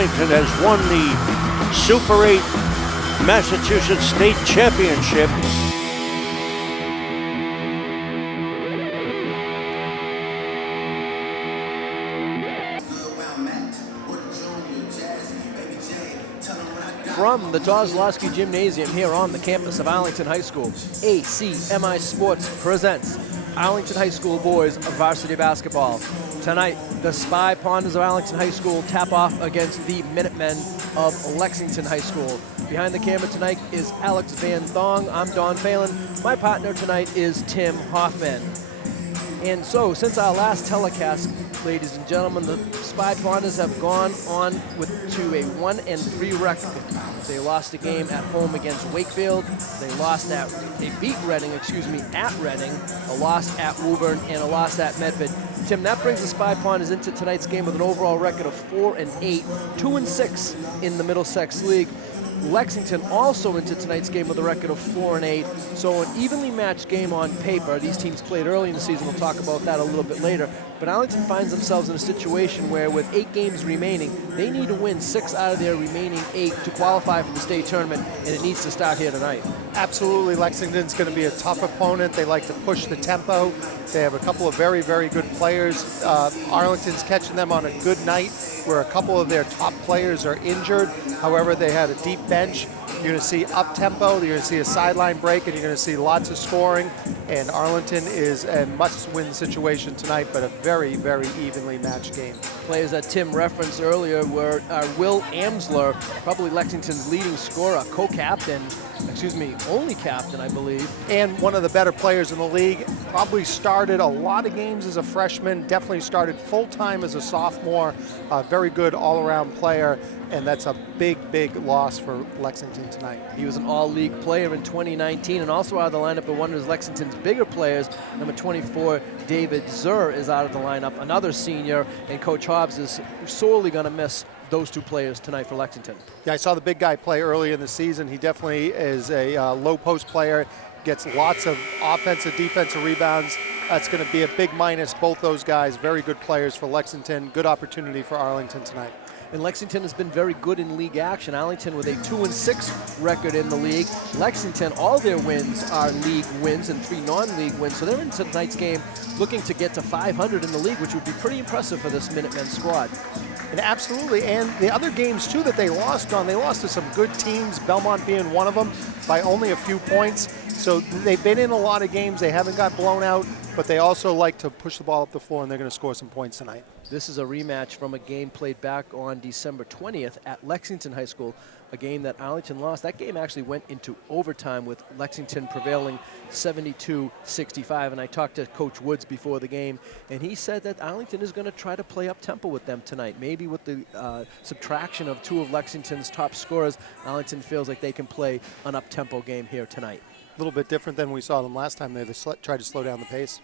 Arlington has won the Super 8 Massachusetts State Championship. From the Kozlowski Gymnasium here on the campus of Arlington High School, ACMi Sports presents Arlington High School boys varsity basketball. Tonight, the Spy Ponders of Arlington High School tap off against the Minutemen of Lexington High School. Behind the camera tonight is Alex Van Thong. I'm Don Phelan. My partner tonight is Tim Hoffman. And so, since our last telecast, ladies and gentlemen, the Spy Ponders have gone on to a 1-3 record. They lost a game at home against Wakefield. They beat Reading, at Reading, a loss at Woburn, and a loss at Medford. Tim, that brings the Spy Ponders into tonight's game with an overall record of 4-8, 2-6 in the Middlesex League. Lexington also into tonight's game with a record of 4-8. So an evenly matched game on paper. These teams played early in the season. We'll talk about that a little bit later. But Arlington finds themselves in a situation where with 8 games remaining, they need to win 6 out of their remaining 8 to qualify for the state tournament, and it needs to start here tonight. Absolutely. Lexington's going to be a tough opponent. They like to push the tempo. They have a couple of very, very good players. Arlington's catching them on a good night where a couple of their top players are injured. However, they had a deep bench. You're going to see up-tempo, you're going to see a sideline break, and you're going to see lots of scoring. And Arlington is a must-win situation tonight, but a very, very evenly matched game. Players that Tim referenced earlier were Will Amsler, probably Lexington's leading scorer, only captain, I believe. And one of the better players in the league. Probably started a lot of games as a freshman, definitely started full-time as a sophomore. A very good all-around player. And that's a big, big loss for Lexington tonight. He was an all-league player in 2019, and also out of the lineup of one of Lexington's bigger players, number 24, David Zur, is out of the lineup, another senior, and Coach Hobbs is sorely going to miss those 2 players tonight for Lexington. Yeah, I saw the big guy play early in the season. He definitely is a low-post player, gets lots of offensive, defensive rebounds. That's going to be a big minus, both those guys. Very good players for Lexington. Good opportunity for Arlington tonight. And Lexington has been very good in league action. Arlington with a 2-6 record in the league. Lexington, all their wins are league wins and 3 non-league wins. So they're in tonight's game looking to get to 500 in the league, which would be pretty impressive for this Minutemen squad. And absolutely, and the other games too that they lost on, they lost to some good teams, Belmont being one of them, by only a few points. So they've been in a lot of games. They haven't got blown out, but they also like to push the ball up the floor, and they're going to score some points tonight. This is a rematch from a game played back on December 20th at Lexington High School, a game that Arlington lost. That game actually went into overtime with Lexington prevailing 72-65. And I talked to Coach Woods before the game, and he said that Arlington is going to try to play up-tempo with them tonight. Maybe with the subtraction of 2 of Lexington's top scorers, Arlington feels like they can play an up-tempo game here tonight. A little bit different than we saw them last time. They tried to slow down the pace.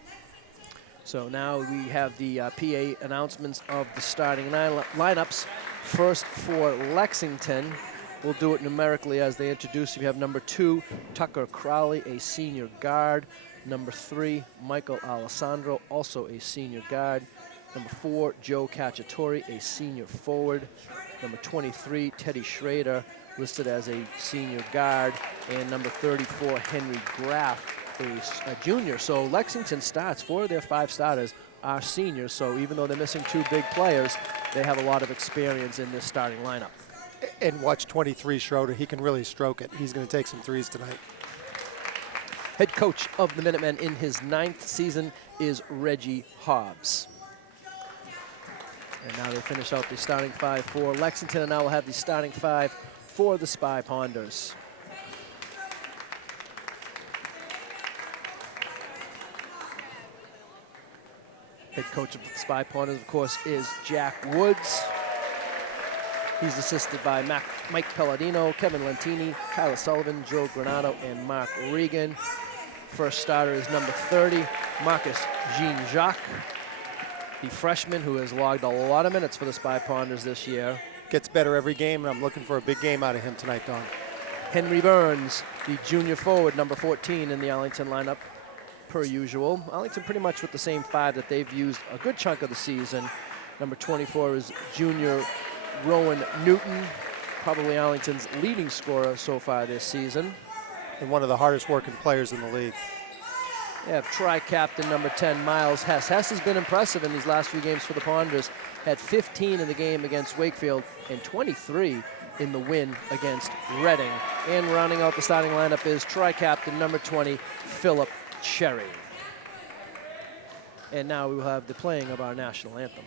So now we have the PA announcements of the starting lineups. First for Lexington, we'll do it numerically as they introduce. We have number 2, Tucker Crowley, a senior guard. Number 3, Michael Alessandro, also a senior guard. Number 4, Joe Cacciatore, a senior forward. Number 23, Teddy Schrader, listed as a senior guard. And number 34, Henry Graff, a junior. So Lexington starts, 4 of their 5 starters are seniors. So even though they're missing 2 big players, they have a lot of experience in this starting lineup. And watch 23 Schroeder. He can really stroke it. He's going to take some threes tonight. Head coach of the Minutemen in his 9th season is Reggie Hobbs. And now they finish out the starting 5 for Lexington, and now we'll have the starting 5 for the Spy Ponders. Head coach of the Spy Ponders, of course, is Jack Woods. He's assisted by Mike Palladino, Kevin Lentini, Kyla Sullivan, Joe Granado, and Mark Regan. First starter is number 30, Marcus Jean-Jacques, the freshman who has logged a lot of minutes for the Spy Ponders this year. Gets better every game, and I'm looking for a big game out of him tonight, Don. Henry Burns, the junior forward, number 14 in the Arlington lineup, per usual. Arlington pretty much with the same 5 that they've used a good chunk of the season. Number 24 is junior Rowan Newton, probably Arlington's leading scorer so far this season. And one of the hardest working players in the league. Yeah, tri-captain number 10, Miles Hess. Hess has been impressive in these last few games for the Ponders. Had 15 in the game against Wakefield and 23 in the win against Reading. And rounding out the starting lineup is tri-captain number 20, Philip Cherry. And now we will have the playing of our national anthem.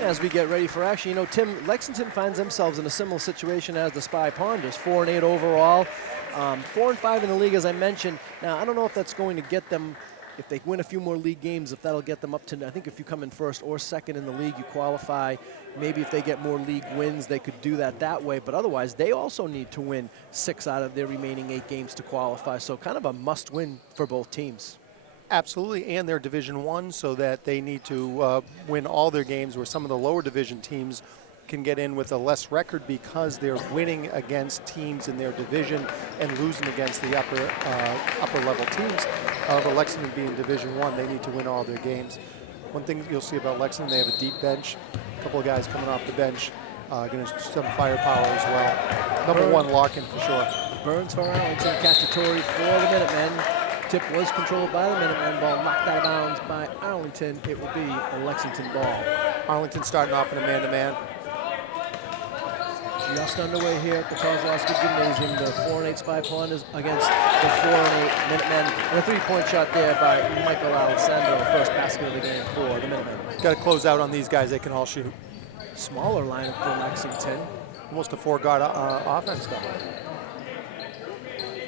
As we get ready for action, you know, Tim, Lexington finds themselves in a similar situation as the Spy Ponders, 4-8 overall, 4-5 in the league, as I mentioned. Now, I don't know if that's going to get them, if they win a few more league games, if that'll get them up to, I think if you come in first or second in the league, you qualify. Maybe if they get more league wins, they could do that way. But otherwise, they also need to win 6 out of their remaining 8 games to qualify. So kind of a must-win for both teams. Absolutely, and they're Division I, so that they need to win all their games, where some of the lower division teams can get in with a less record because they're winning against teams in their division and losing against the upper level teams. However, Lexington being Division I, they need to win all their games. One thing you'll see about Lexington, they have a deep bench, a couple of guys coming off the bench, going to some firepower as well. Number 1, Larkin for sure. Burns for Arlington, Cacciatore for the Minutemen. Tip was controlled by the Minutemen. Ball knocked out of bounds by Arlington. It will be a Lexington ball. Arlington starting off in a man-to-man. Just underway here at the Kozlowski Gymnasium. The 4-8 Spy Ponders against the 4-8 Minutemen. And a 3-point shot there by Michael Alessandro. First basket of the game for the Minutemen. Got to close out on these guys. They can all shoot. Smaller lineup for Lexington. Almost a 4-guard offense, though.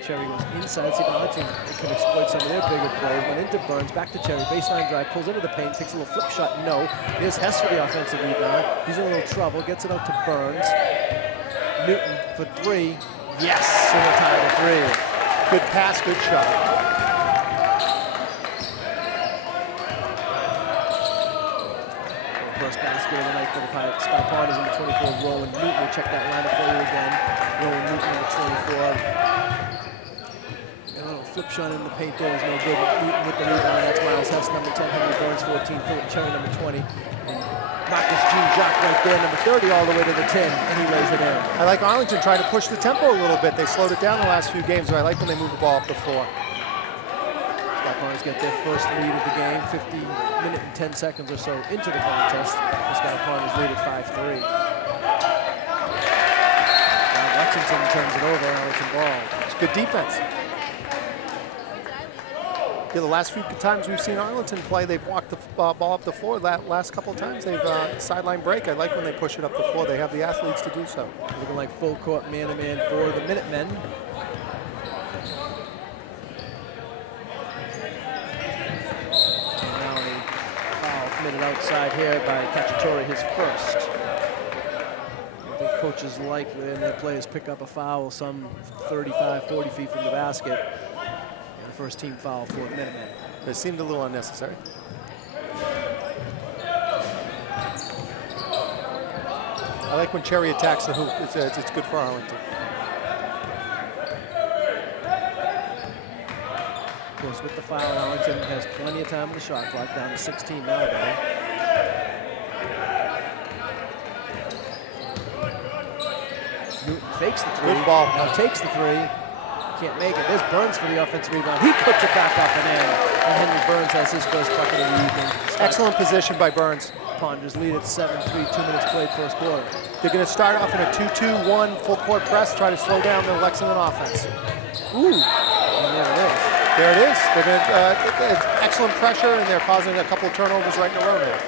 Cherry was inside, see if Arlington can exploit some of their bigger plays. Went into Burns, back to Cherry, baseline drive, pulls into the paint, takes a little flip shot, no. Here's Hess for the offensive rebound. He's in a little trouble, gets it out to Burns. Newton for 3, yes, single time to 3. Good pass, good shot. First basket of the night for the Spy Ponders, number 24, Rowan Newton. We'll check that lineup for you again. Rowan Newton, number 24. Flip shot in the paint there was no good. Newton with the rebound. That's Miles Hess, number 10. Henry Burns, 14. Philip Cherry, number 20. And Marcus Jean-Jacques right there, number 30, all the way to the 10, and he lays it in. I like Arlington trying to push the tempo a little bit. They slowed it down the last few games, but I like when they move the ball up the floor. Spy Ponders get their first lead of the game, 50 minutes and 10 seconds or so into the contest. The Spy Ponders lead at 5-3. Now Lexington turns it over, Arlington ball. It's good defense. Yeah, the last few times we've seen Arlington play, they've walked the ball up the floor. That last couple of times, they've sideline break. I like when they push it up the floor. They have the athletes to do so. Looking like full court man-to-man for the Minutemen. And now a foul committed outside here by Cacciatore, his first. I think coaches like when their players pick up a foul some 35, 40 feet from the basket. First team foul for the Minutemen. It seemed a little unnecessary. I like when Cherry attacks the hoop. It's good for Arlington. Burns with the foul. Arlington has plenty of time on the shot clock, down to 16 now, though. Newton fakes the three. Good ball. Now takes the three. Can't make it. There's Burns for the offensive rebound. He puts it back up and in. And Henry Burns has his first bucket of the evening. Excellent position by Burns. Ponders lead at 7-3, 2 minutes played first quarter. They're going to start off in a 2-2-1 full court press, try to slow down the Lexington offense. Ooh, and there it is. There it is. They're going to, it's excellent pressure, and they're causing a couple of turnovers right in a row now.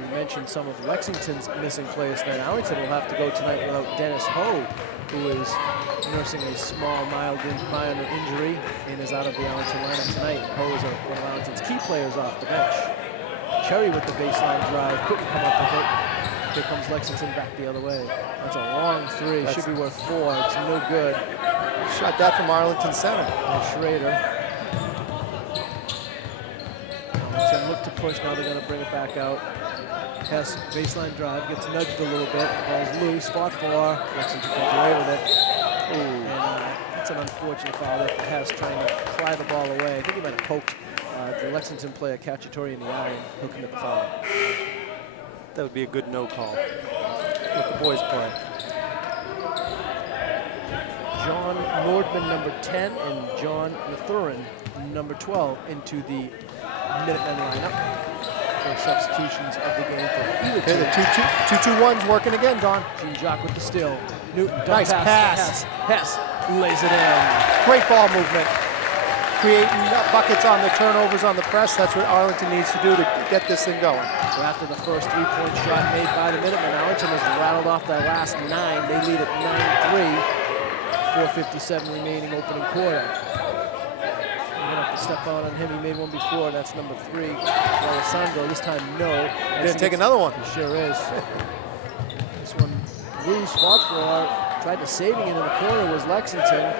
We mentioned some of Lexington's missing players tonight. Arlington will have to go tonight without Dennis Ho, who is nursing a small, minor injury and is out of the Arlington lineup tonight. Ho is one of Arlington's key players off the bench. Cherry with the baseline drive, couldn't come up with it. Here comes Lexington back the other way. That's a long three, should be worth 4, it's no good. Shot that from Arlington center. And Schrader. Arlington look to push, now they're gonna bring it back out. Hess, baseline drive, gets nudged a little bit, ball's loose, fought for, Lexington comes away with it. Ooh. And it's an unfortunate foul there for Hess trying to pry the ball away. I think he might have poked the Lexington player Cacciatore in the eye and hook him at the foul. That would be a good no call. Let the boys play. John Nordman, number 10, and John Mathurin, number 12, into the Minutemen lineup for substitutions of the game for either team. The 2-2-1's working again, Don. Gene Jock with the steal. Newton, Nice pass. Hess lays it in. Great ball movement. Creating buckets on the turnovers on the press. That's what Arlington needs to do to get this thing going. So after the first three-point shot made by the Minutemen, Arlington has rattled off their last 9. They lead at 9-3. 4:57 remaining opening quarter. You're gonna have to step out on him. He made one before. That's number 3. Alessandro. This time, no. Gonna take another one. He sure is. This one, loose, fought for. Tried to saving it in the corner was Lexington.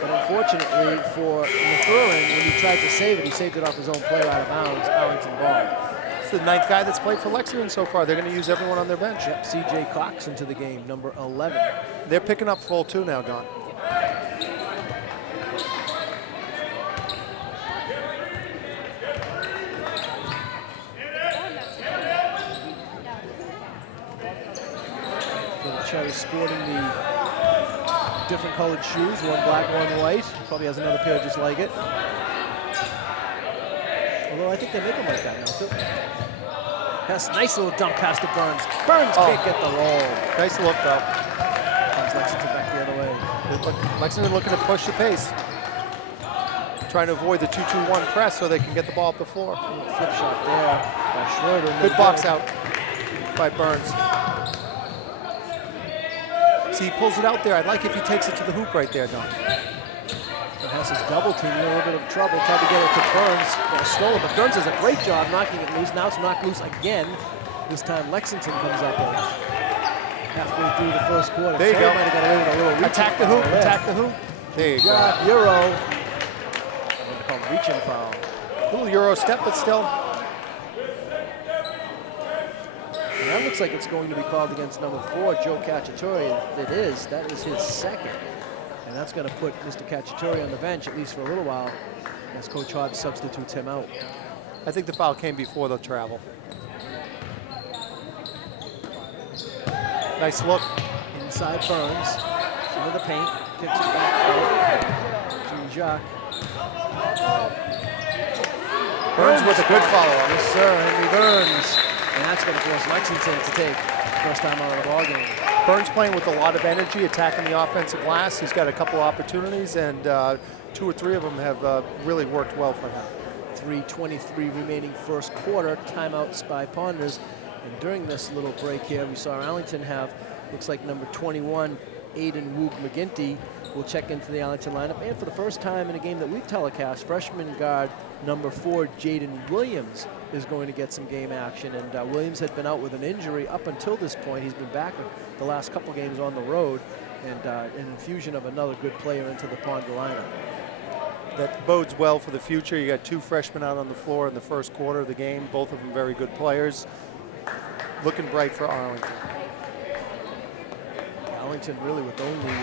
But unfortunately for Mathurin, when he tried to save it, he saved it off his own player out of bounds. Arlington ball. It's the 9th guy that's played for Lexington so far. They're going to use everyone on their bench. Yep, C.J. Cox into the game, number 11. They're picking up full 2 now, Don. Cherry sporting the different colored shoes, one black, one white. Probably has another pair just like it. Although I think they make them like that now too. That's a nice little dump pass to Burns. Burns can't get the roll. Nice look though. Comes Lexington back the other way. Lexington looking to push the pace. Trying to avoid the 2-2-1 press so they can get the ball up the floor. Flip shot there by Schroeder. Good box out by Burns. See, he pulls it out there. I'd like if he takes it to the hoop right there, Don. Hess is double teaming, a little bit of trouble. Tried to get it to Burns. Stolen, but Burns does a great job knocking it loose. Now it's knocked loose again. This time Lexington comes up with it. Halfway through the first quarter. There you go. Might have got away with a little reaching Attack the hoop, attack the hoop. There you go. Euro. What they call reaching foul. A little Euro step, but still. And that looks like it's going to be called against number 4, Joe Cacciatore. It is. That is his second. And that's going to put Mr. Cacciatore on the bench, at least for a little while, as Coach Hobbs substitutes him out. I think the foul came before the travel. Nice look. Inside Burns. Into the paint. Kicks it back out. Gene Jacques. Burns with a good follow-up. Yes, sir. Henry Burns. And that's going to force Lexington to take first time out of the ballgame. Burns playing with a lot of energy, attacking the offensive glass. He's got a couple opportunities, and 2 or 3 of them have really worked well for him. 3:23 remaining first quarter. Timeouts by Ponders. And during this little break here, we saw Arlington have, looks like number 21, Aiden Woog McGinty, will check into the Arlington lineup. And for the first time in a game that we've telecast, freshman guard number 4, Jaden Williams, is going to get some game action. And Williams had been out with an injury up until this point. He's been back the last couple games on the road, and an infusion of another good player into the Ponder lineup. That bodes well for the future. You got 2 freshmen out on the floor in the first quarter of the game, both of them very good players. Looking bright for Arlington. Arlington really with only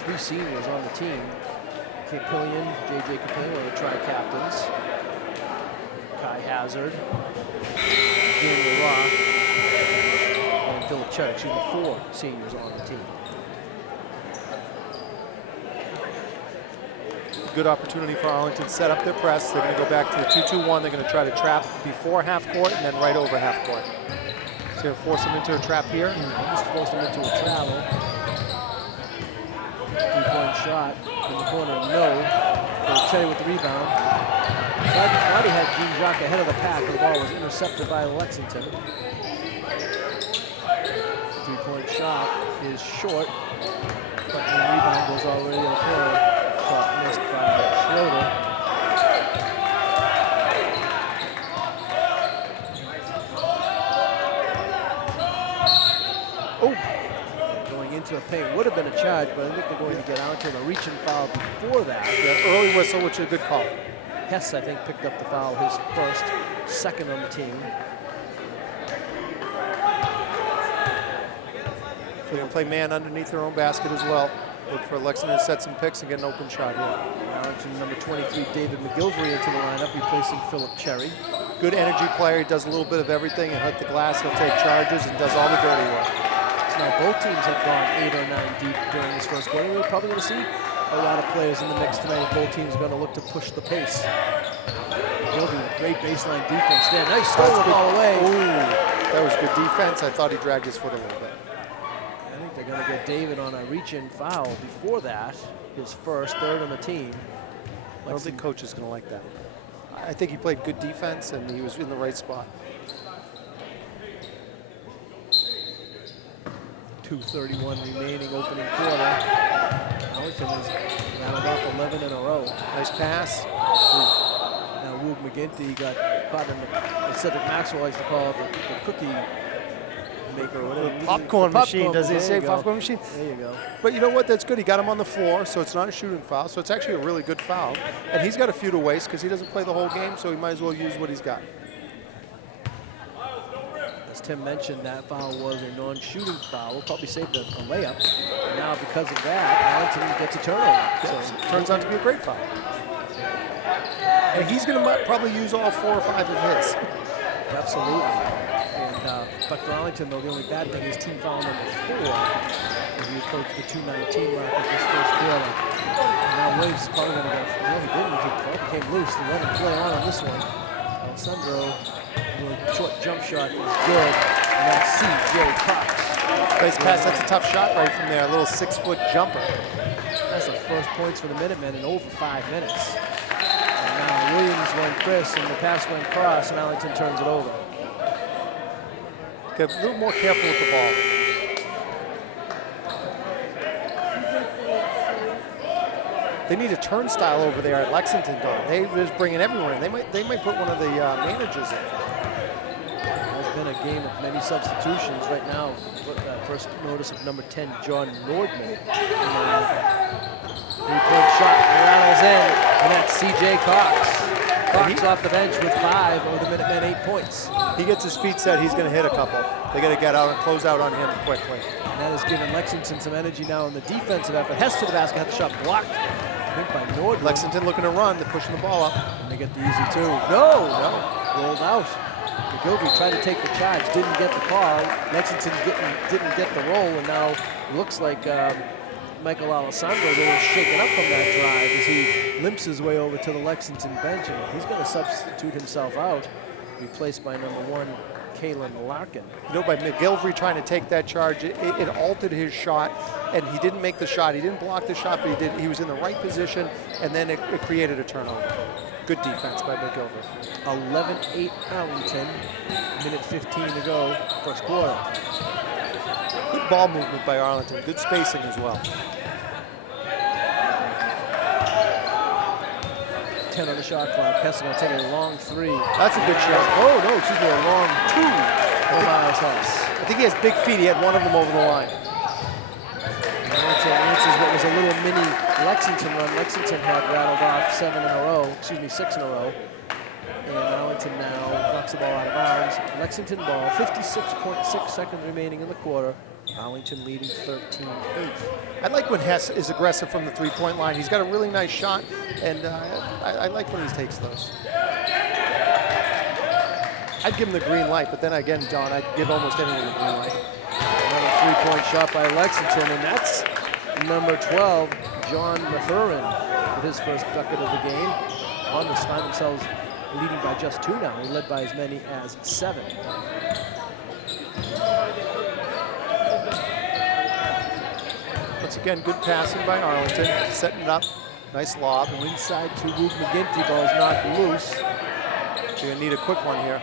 3 seniors on the team. Capillion, J.J. Capillion are the tri-captains. Kai Hazard, Daniel Rock, and Philip Cherry, 4 seniors on the team. Good opportunity for Arlington to set up their press. They're going to go back to the 2-2-1. They're going to try to trap before half court and then right over half court. So going to force them into a trap here. Just force them into a travel. 3-point shot in the corner, no. Philip Cherry with the rebound. Thought he had Jean Jacques ahead of the pack, but the ball was intercepted by Lexington. 3-point shot is short, but the rebound was already in the corner. Shot missed by Schroeder. Oh! Going into a paint would have been a charge, but I think they're going to get out to a reaching foul before that. Yeah, early whistle, which is a good call. Hess, I think, picked up the foul, his first, second on the team. They're going to play man underneath their own basket as well. Look for Lexington to set some picks and get an open shot here. Arlington, number 23, David McGilvery into the lineup, replacing Philip Cherry. Good energy player. He does a little bit of everything. He'll hit the glass, he'll take charges, and does all the dirty work. So now both teams have gone 8 or 9 deep during this first quarter. We're probably going to see a lot of players in the mix tonight. Both teams are going to look to push the pace. McGilvery with great baseline defense there. Nice stolen ball away. Ooh, that was good defense. I thought he dragged his foot a little bit. I think they're going to get David on a reach-in foul before that. His first, third on the team. I don't think coach is going to like that. I think he played good defense and he was in the right spot. 2:31 remaining opening quarter. Arlington has rounded off 11 in a row. Nice pass. Now Woog McGinty got caught in the Cedric Maxwell likes to call it the cookie maker or whatever. The popcorn machine, does he say popcorn machine? There you go. But you know what, that's good. He got him on the floor, so it's not a shooting foul, so it's actually a really good foul. And he's got a few to waste because he doesn't play the whole game, so he might as well use what he's got. As Tim mentioned, that foul was a non-shooting foul. We'll probably save the layup. And now because of that, Arlington gets a turnover. So it turns out to be a great foul. And he's going to probably use all 4 or 5 of his. Absolutely. And, but for Arlington, though, the only bad thing is team foul number 4. As we approach the 2:19 mark of this first quarter. And now Williams is probably going to get, well, he didn't. He came loose. He let him play on this one. Alessandro, a short jump shot is good. And that's C.J. Cox. Nice pass. That's a tough shot right from there. A little 6-foot jumper. That's the first points for the Minutemen in over 5 minutes. And now Williams went Chris, and the pass went cross, and Arlington turns it over. Get a little more careful with the ball. They need a turnstile over there at Lexington, Don. They just bringing everyone in. They might put one of the managers in. There's been a game of many substitutions right now. First notice of number 10, John Nordman. 3-point shot, rattles in, and that's C.J. Cox. Cox off the bench with 5 over the Minutemen 8 points. He gets his feet set, he's going to hit a couple. They got to get out and close out on him quickly. And that has given Lexington some energy now in the defensive effort. Hess to the basket, had the shot blocked. I think by Nordman. Lexington looking to run, they're pushing the ball up. And they get the easy 2. No, rolled out. McGilvery tried to take the charge, didn't get the call. Lexington didn't get the roll, and now it looks like Michael Alessandro is a little shaken up from that drive as he limps his way over to the Lexington bench, and he's going to substitute himself out, replaced by number 1, Kalen Larkin. You know, by McGilvery trying to take that charge, it altered his shot, and he didn't make the shot. He didn't block the shot, but he was in the right position, and then it created a turnover. Good defense by McGilvery. 11-8 Arlington, minute 15 to go, first quarter. Good ball movement by Arlington, good spacing as well. 10 on the shot clock. Hess going to take a long 3. That's a good shot. Oh, no, excuse me, a long 2 for Miles Hess. I think he has big feet. He had one of them over the line. Arlington answers what was a little mini Lexington run. Lexington had rattled off 6 in a row. And Arlington now knocks the ball out of bounds. Lexington ball, 56.6 seconds remaining in the quarter. Arlington leading 13-8. I like when Hess is aggressive from the three-point line. He's got a really nice shot, and I like when he takes those. I'd give him the green light, but then again, Don, I'd give almost anyone the green light. Another three-point shot by Lexington, and that's number 12, John Mathurin, with his first bucket of the game. Honors find themselves leading by just 2 now. They led by as many as 7. Once again, good passing by Arlington, setting it up. Nice lob. Go inside to Luke McGinty, ball is knocked loose. So you're gonna need a quick one here.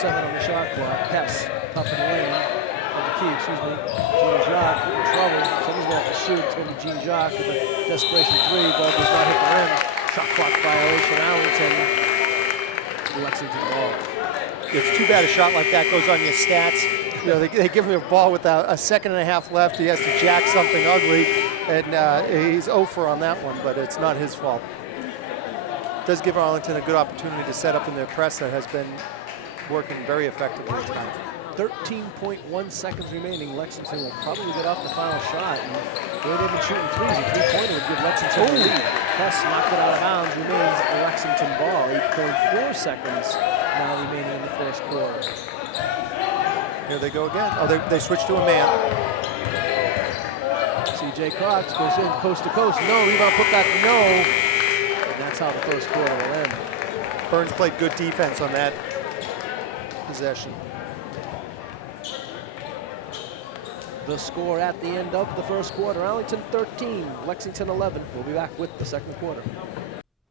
7 on the shot clock. Hess, top of the lane, on the key, excuse me. Jean Jacques in trouble. Someone's gonna have to shoot. It's gonna be Jean Jacques with a desperation 3. Ball does not hit the rim. Shot clock violation, Arlington. Lexington ball. It's too bad a shot like that goes on your stats. You know, they give him a ball with a second and a half left. He has to jack something ugly, and he's 0 for on that one, but it's not his fault. Does give Arlington a good opportunity to set up in their press that has been working very effectively tonight. 13.1 seconds remaining. Lexington will probably get off the final shot. And the way they've been shooting threes, a three-pointer would give Lexington the lead. Hess knocked it out of bounds, remains a Lexington ball. 8.4 seconds now remaining in the first quarter. Here they go again. Oh, they switch to a man. C.J. Cox goes in coast to coast. No, rebound put back, no. And that's how the first quarter will end. Burns played good defense on that possession. The score at the end of the first quarter, Arlington 13, Lexington 11. We'll be back with the second quarter.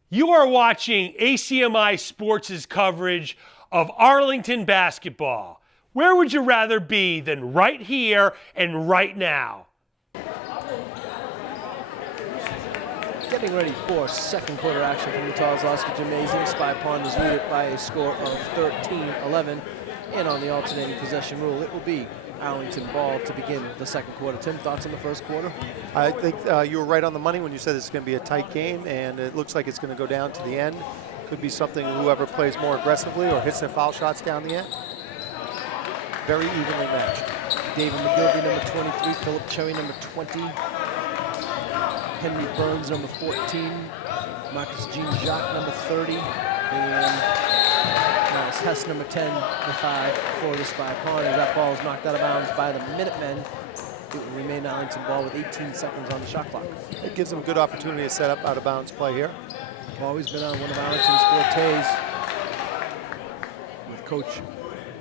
You are watching ACMi Sports' coverage of Arlington basketball. Where would you rather be than right here and right now? Getting ready for second quarter action from the Oscar Gymnasium. Spy Pond is lead it by a score of 13-11. And on the alternating possession rule, it will be Arlington ball to begin the second quarter. Tim, thoughts on the first quarter? I think you were right on the money when you said it's going to be a tight game, and it looks like it's going to go down to the end. Could be something whoever plays more aggressively or hits their foul shots down the end. Very evenly matched. David McGilvey, number 23. Philip Cherry, number 20. Henry Burns, number 14. Marcus Jean-Jacques, number 30. And Miles Hess, number 10, the 5 for the Spy Pond. As that ball is knocked out of bounds by the Minutemen. It will remain Arlington ball with 18 seconds on the shot clock. It gives them a good opportunity to set up out of bounds play here. Always been on one of Arlington's fortes with Coach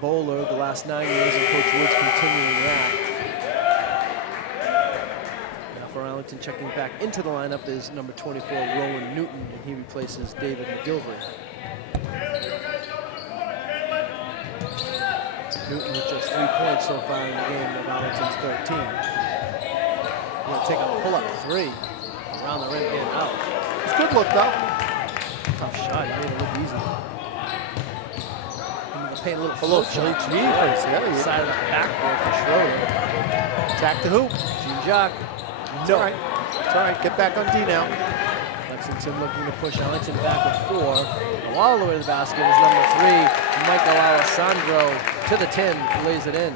Bowler the last 9 years, and Coach Woods continuing that. Now for Arlington, checking back into the lineup is number 24, Rowan Newton, and he replaces David McGilvery. Newton with just 3 points so far in the game of Arlington's 13. He's going to take a pull-up 3 around the rim and out. It's good look though. Tough shot, he made it look easy. Paint a little float shot. Yeah, Side of the backboard for Schroeder. Attack the hoop. Jean-Jacques. No. It's all right. Get back on D now. Lexington looking to push Arlington back with 4. All the way to the basket is number 3, Michael Alessandro, to the 10, lays it in.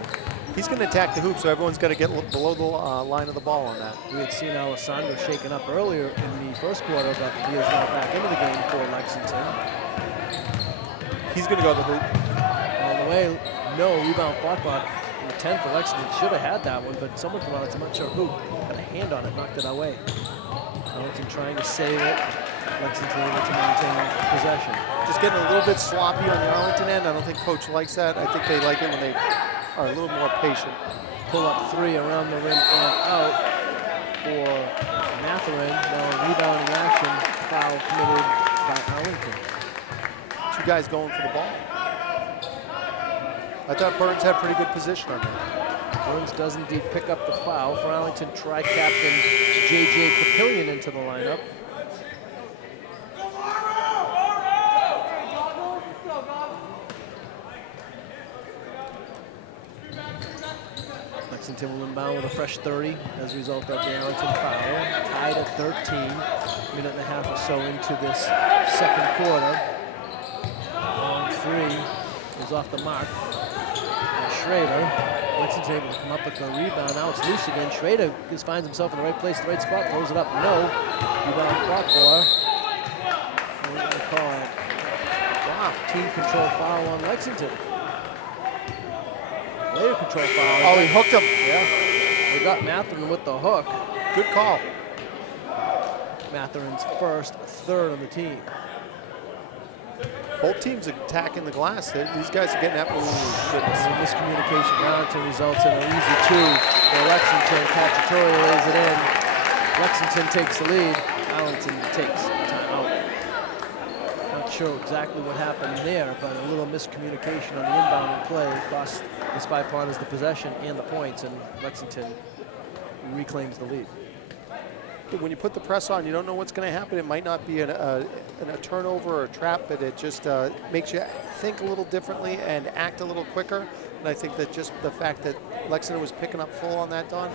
He's going to attack the hoop, so everyone's got to get below the line of the ball on that. We had seen Alessandro shaken up earlier in the first quarter, but he is now back into the game for Lexington. He's going to go to the hoop. All the way, no, rebound fought by 10 for Lexington. Should have had that one, but someone from Arlington, I'm not sure who, got a hand on it, knocked it away. Arlington trying to save it. Lexington able to maintain possession. Just getting a little bit sloppy on the Arlington end. I don't think Coach likes that. I think they like it when they are a little more patient. Pull up 3 around the rim and out for Mathurin. Now rebounding action, foul committed by Arlington. 2 guys going for the ball. I thought Burns had pretty good position on that. Burns does indeed pick up the foul. For Arlington, tri-captain J.J. Papillion into the lineup. Lexington will inbound with a fresh 30 as a result of the Arlington foul. Tied at 13, minute and a half or so into this second quarter. Long 3 is off the mark. Schrader. Lexington able to come up with the rebound. Now it's loose again. Schrader just finds himself in the right place, the right spot, throws it up. No. Rebound block for. We're going to call it. Wow, team control foul on Lexington. Player control foul. Oh, he hooked him. Yeah. They got Matherin with the hook. Good call. Matherin's first, third on the team. Both teams are attacking the glass. These guys are getting after the goodness. The miscommunication. Arlington results in an easy two for Lexington. Cacciatore lays it in. Lexington takes the lead. Arlington takes timeout. Not sure exactly what happened there, but a little miscommunication on the inbound play cost the Spy Ponders the possession and the points, and Lexington reclaims the lead. When you put the press on, you don't know what's going to happen. It might not be a turnover or a trap, but it just makes you think a little differently and act a little quicker. And I think that just the fact that Lexington was picking up full on that, Don,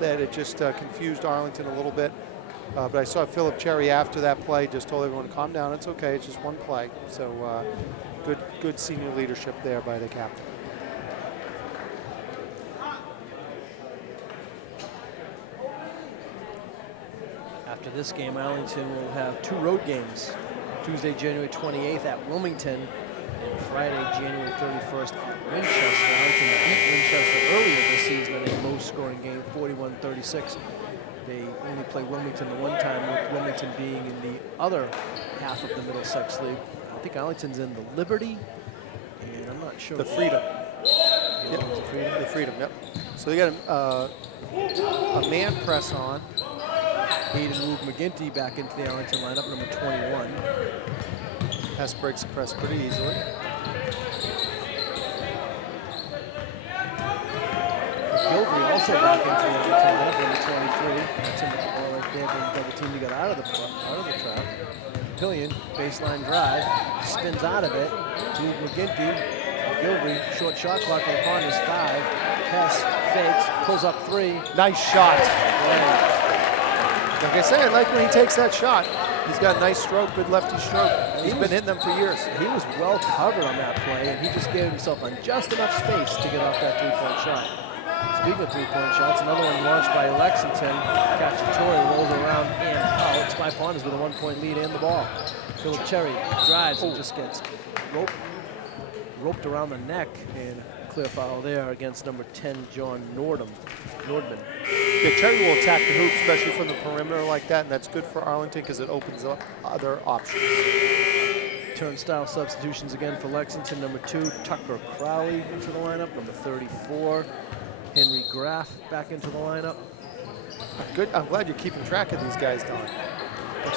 that it just confused Arlington a little bit. But I saw Philip Cherry after that play just told everyone, calm down, it's okay, it's just one play. So good senior leadership there by the captain. After this game, Arlington will have 2 road games. Tuesday, January 28th at Wilmington, and Friday, January 31st at Winchester. Arlington beat Winchester earlier this season in a low-scoring game, 41-36. They only play Wilmington the one time, with Wilmington being in the other half of the Middlesex League. I think Arlington's in the Liberty, and I'm not sure. The Freedom. Yep. The Freedom, yep. So they got a man press on. Hayden moved McGinty back into the Arlington lineup, number 21. Hess breaks the press pretty easily. Gilvery also back into the Arlington lineup, number 23. That's him with the ball right there, being double teamed to get out of the trap. Pillion, baseline drive, spins out of it. Moved McGinty. Gilvery, short shot clock for the Ponders, 5. Hess fakes, pulls up 3. Nice shot. Play. Like I said, I like when he takes that shot. He's got a nice stroke, good lefty stroke. He's been hitting them for years. He was well covered on that play, and he just gave himself on just enough space to get off that three-point shot. Speaking of three-point shots, another one launched by Lexington. Cacciatore rolls around and out. Spy Ponders with a 1-point lead and the ball. Philip Cherry drives and just gets roped around the neck, and clear foul there against number 10, John Nordman. Yeah, Cherry will attack the hoop, especially from the perimeter like that, and that's good for Arlington because it opens up other options. Turnstile substitutions again for Lexington. Number 2, Tucker Crowley into the lineup. Number 34, Henry Graff back into the lineup. Good. I'm glad you're keeping track of these guys, Don.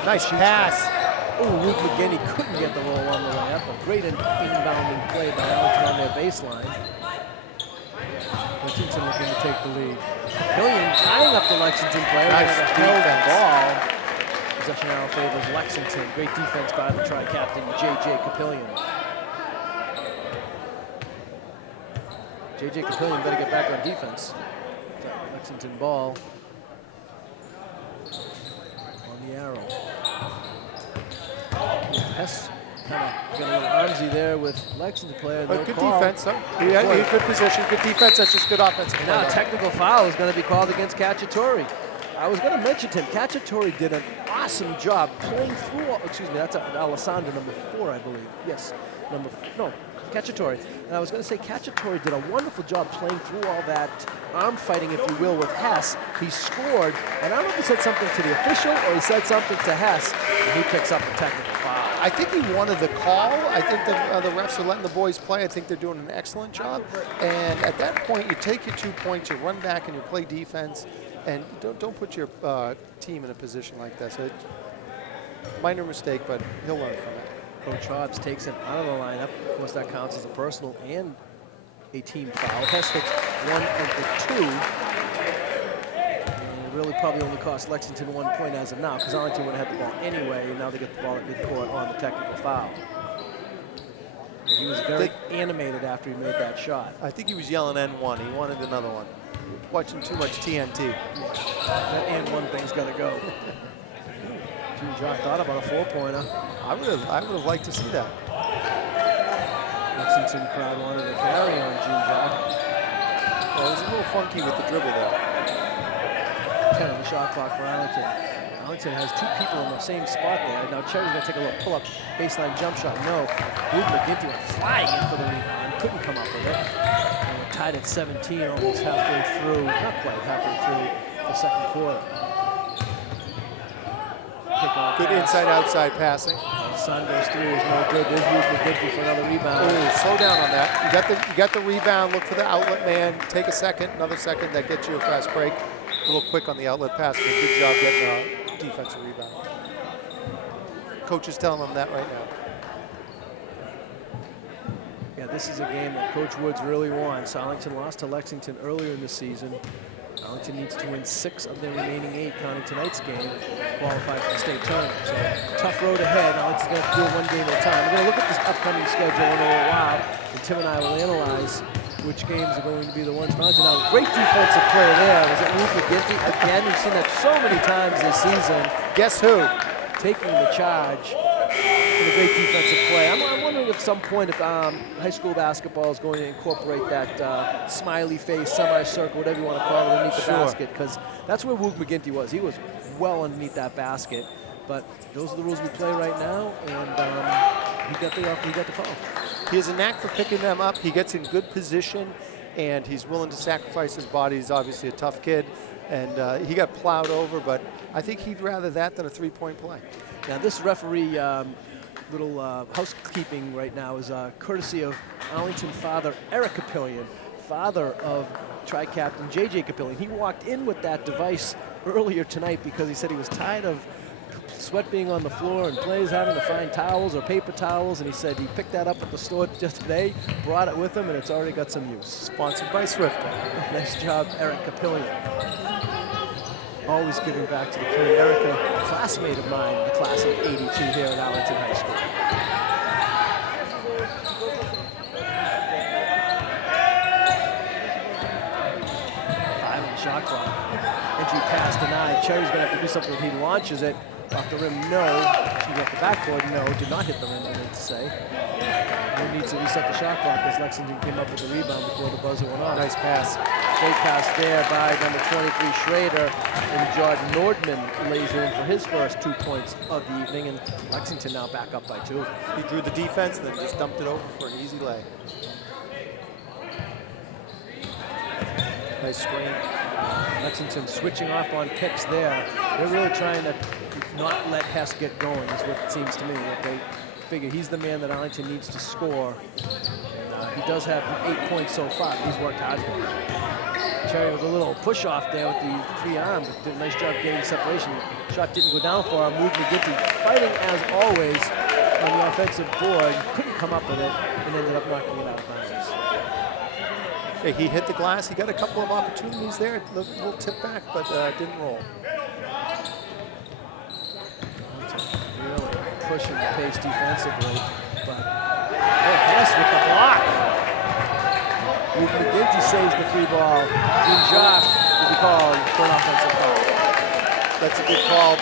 Nice pass. Oh, Luke McGinney couldn't get the roll on the way up. A great inbounding play by Arlington on their baseline. Lexington looking to take the lead. Pillion tying up the Lexington player. Nice defense. Ball. Possession arrow favors Lexington. Great defense by the tri-captain, J.J. Capillion. J.J. Capillion better get back on defense. Lexington ball on the arrow. Hess kind of got a little armsy there with Lexington player. No good call. defense, huh? He had good position, good defense. That's just good offensive play. Now a technical foul is going to be called against Cacciatore. I was going to mention him. Cacciatore did an awesome job playing through. Excuse me, that's Alessandro, number 4, I believe. Yes, Cacciatore. And I was going to say Cacciatore did a wonderful job playing through all that arm fighting, if you will, with Hess. He scored, and I don't know if he said something to the official or he said something to Hess, and he picks up the technical foul. I think he wanted the call. I think the refs are letting the boys play. I think they're doing an excellent job. And at that point, you take your 2 points, you run back, and you play defense. And don't put your team in a position like this. Minor mistake, but he'll learn from it. Coach Hobbs takes him out of the lineup. Of course, that counts as a personal and a team foul. Hess hits 1 of the 2. And it really probably only cost Lexington 1 point as of now, because Arlington would have had the ball anyway, and now they get the ball at midcourt on the technical foul. He was very animated after he made that shot. I think he was yelling N1. He wanted another one. Watching too much TNT. Yeah. That N1 thing's got to go. Gene Jock thought about a 4-pointer. I would have liked to see that. Lexington crowd wanted to carry on Gene Jock. Well, it was a little funky with the dribble there. 10 on the shot clock for Arlington. Arlington has two people in the same spot there. Now Cherry's going to take a little pull-up baseline jump shot. No. McGinty went flying in for the rebound. Couldn't come up with it. And we're tied at 17, almost halfway through, not quite halfway through the second quarter. Good inside-outside passing. Sun goes through, is no good. There's McGinty for another rebound. Oh, slow down on that. You got the rebound. Look for the outlet man. Take a second, another second. That gets you a fast break. A little quick on the outlet pass, but good job getting a defensive rebound. Coach is telling them that right now. Yeah, this is a game that Coach Woods really wants. Arlington lost to Lexington earlier in the season. Arlington needs to win 6 of their remaining 8, counting tonight's game, to qualify for the state tournament. So, tough road ahead. Arlington's going to do it one game at a time. We're going to look at this upcoming schedule in a little while, and Tim and I will analyze which games are going to be the ones for Arlington. Now, great defensive play there. Was it McGinty? Again, we've seen that so many times this season. Guess who? Taking the charge. A great defensive play. I'm wondering if at some point if high school basketball is going to incorporate that smiley face, semicircle, whatever you want to call it, underneath the basket, because that's where Woog McGinty was. He was well underneath that basket, but those are the rules we play right now, and he got the call. He has a knack for picking them up. He gets in good position, and he's willing to sacrifice his body. He's obviously a tough kid, and he got plowed over, but I think he'd rather that than a three-point play. Now, this referee little housekeeping right now is courtesy of Arlington father Eric Capillion, father of tri-captain J.J. Capillion. He walked in with that device earlier tonight because he said he was tired of sweat being on the floor and players having to find towels or paper towels, and he said he picked that up at the store just today, brought it with him, and it's already got some use. Sponsored by Swifter. Nice job, Eric Capillion. Always giving back to the community. Eric, a classmate of mine, the class of '82 here at Arlington High School. Five on the shot clock. Entry pass denied. Cherry's going to have to do something when he launches it. Off the rim, no. Excuse me, off the backboard, no. Did not hit the rim, I meant to say. No need to reset the shot clock as Lexington came up with the rebound before the buzzer went off. Nice pass. Great pass there by number 23, Schrader. And Jordan Nordman lays in for his first 2 points of the evening. And Lexington now back up by 2. He drew the defense, then just dumped it over for an easy lay. Nice screen. Lexington switching off on picks there. They're really trying to not let Hess get going, is what it seems to me. That they figure he's the man that Arlington needs to score. He does have 8 points so far. He's worked hard for it. Cherry with a little push off there with the free arm, but did a nice job getting separation. Shot didn't go down for him. Woog McGinty fighting as always on the offensive board. Couldn't come up with it and ended up knocking it out of bounds. Hey, he hit the glass. He got a couple of opportunities there. A little tip back, but didn't roll. Really pushing the pace defensively, but Hess with the block. Woog McGinty saves the free ball. Jean Jacques will be called for an offensive foul. That's a good call.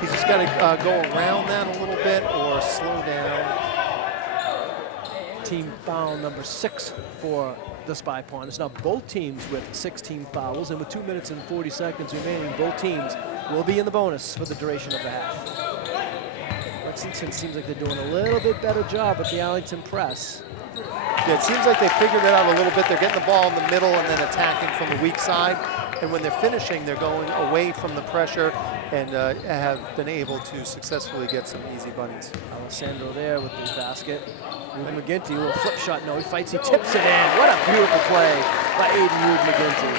He's just got to go around that a little bit or slow down. Team foul number 6 for the Spy Ponders. Now both teams with 6 team fouls, and with 2 minutes and 40 seconds remaining, both teams will be in the bonus for the duration of the half. Lexington seems like they're doing a little bit better job with the Arlington press. Yeah, it seems like they figured it out a little bit. They're getting the ball in the middle and then attacking from the weak side. And when they're finishing, they're going away from the pressure and have been able to successfully get some easy bunnies. Alessandro there with the basket. Woog McGinty, a little flip shot. No, he fights, he tips it in. What a beautiful play by Aiden Woog McGinty.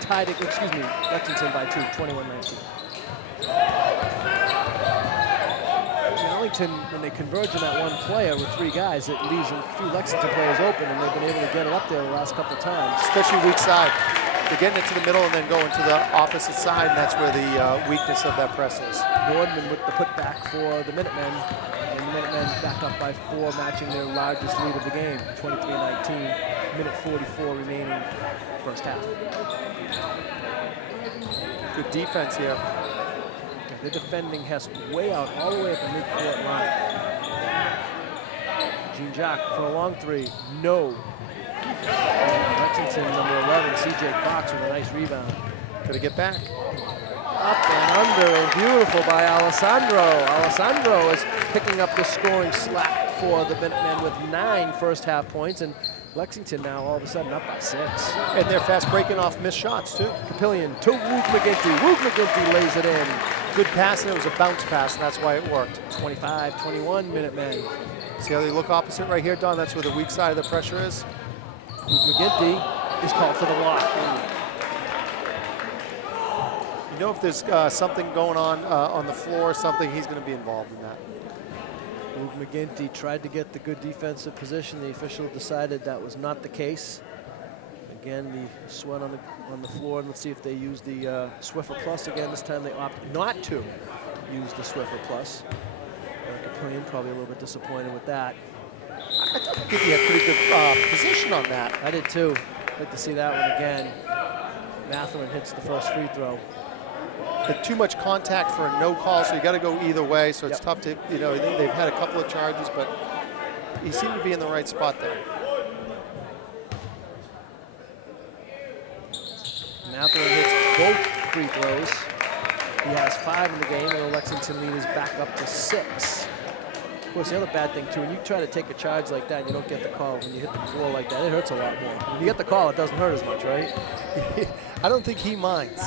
Tied it, excuse me, Lexington by 2, 21-19. Arlington, when they converge on that one player with 3 guys, it leaves a few Lexington players open, and they've been able to get it up there the last couple of times. Especially weak side. They're getting it to the middle and then going to the opposite side, and that's where the weakness of that press is. Nordman with the putback for the Minutemen, and the Minutemen back up by 4, matching their largest lead of the game, 23-19, minute 44 remaining first half. Good defense here. They're defending Hess way out, all the way at the midcourt line. Jean Jacques for a long 3, no. Lexington, number 11, C.J. Cox with a nice rebound. Gotta get back. Up and under, and beautiful by Alessandro. Alessandro is picking up the scoring slack for the Minutemen with 9 first-half points, and Lexington now all of a sudden up by 6. And they're fast breaking off missed shots, too. Capillion to Woog McGinty. Woog McGinty lays it in. Good pass, and it was a bounce pass, and that's why it worked. 25-21 Minutemen. See how they look opposite right here, Don? That's where the weak side of the pressure is. Woog McGinty is called for the block. You know, if there's something going on the floor, something, he's going to be involved in that. Woog McGinty tried to get the good defensive position. The official decided that was not the case. Again, the sweat on the floor. And let's see if they use the Swiffer Plus again. This time they opt not to use the Swiffer Plus. Capillion probably a little bit disappointed with that. I thought he'd give you a pretty good position on that. I did too. Like to see that one again. Matherman hits the first free throw. Had too much contact for a no call, so you got to go either way. So it's tough to, you know, they've had a couple of charges, but he seemed to be in the right spot there. Matherman hits both free throws. He has 5 in the game, and the Lexington lead is back up to 6. Of course, the other bad thing too, when you try to take a charge like that and you don't get the call, when you hit the floor like that, it hurts a lot more. When you get the call, it doesn't hurt as much, right? I don't think he minds.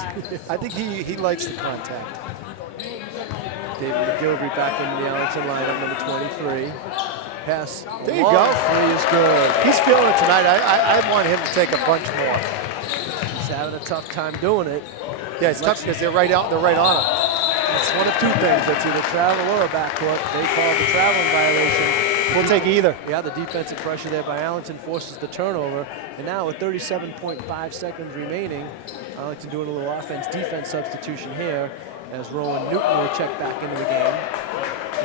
I think he likes the contact. David McGilvery back in the Arlington lineup, number 23. Pass. There you go. Three is good. He's feeling it tonight. I want him to take a bunch more. He's having a tough time doing it. Yeah, it's tough because they're right on him. It's one of 2 things. It's either travel or a backcourt. They call the traveling violation. We'll take either. Yeah, the defensive pressure there by Arlington forces the turnover. And now with 37.5 seconds remaining, Arlington doing a little offense-defense substitution here as Rowan Newton will check back into the game.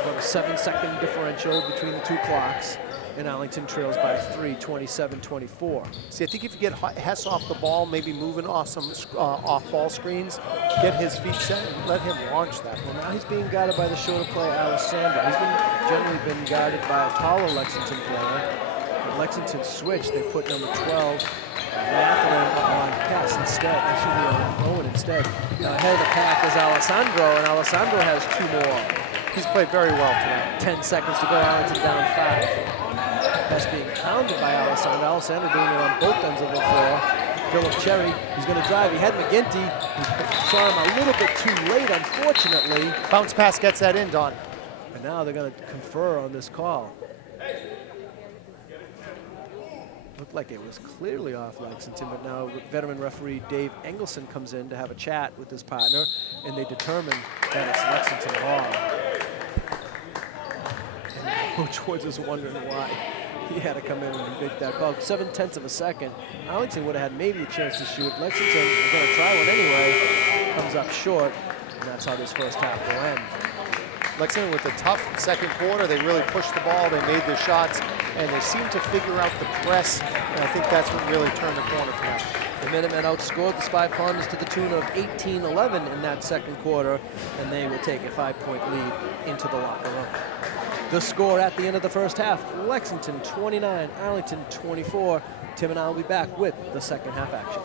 About a 7-second differential between the 2 clocks. And Arlington trails by 3, 27-24. See, I think if you get Hess off the ball, maybe moving off some off-ball screens, get his feet set and let him launch that. Well, now he's being guarded by the shorter player, Alessandro. He's generally been guarded by a taller Lexington player. When Lexington switched, they put number 12, Matherman on Hess instead. Actually, on Owen instead. Now ahead of the pack is Alessandro, and Alessandro has 2 more. He's played very well tonight. 10 seconds to go, Arlington down 5. That's being hounded by Alessandro. Alessandro doing it on both ends of the floor. Philip Cherry, he's going to drive. He had McGinty. He saw him a little bit too late, unfortunately. Bounce pass gets that in, Don. And now they're going to confer on this call. Looked like it was clearly off Lexington, but now veteran referee Dave Engelson comes in to have a chat with his partner, and they determine that it's Lexington ball. And Coach Woods is wondering why he had to come in and make that call. 7/10 of a second. Arlington would have had maybe a chance to shoot. Lexington is going to try one anyway. Comes up short, and that's how this first half will end. Lexington with a tough second quarter. They really pushed the ball. They made their shots, and they seemed to figure out the press, and I think that's what really turned the corner for them. The Minutemen outscored the Spy Ponders to the tune of 18-11 in that second quarter, and they will take a 5-point lead into the locker room. The score at the end of the first half, Lexington 29, Arlington 24. Tim and I will be back with the second half action.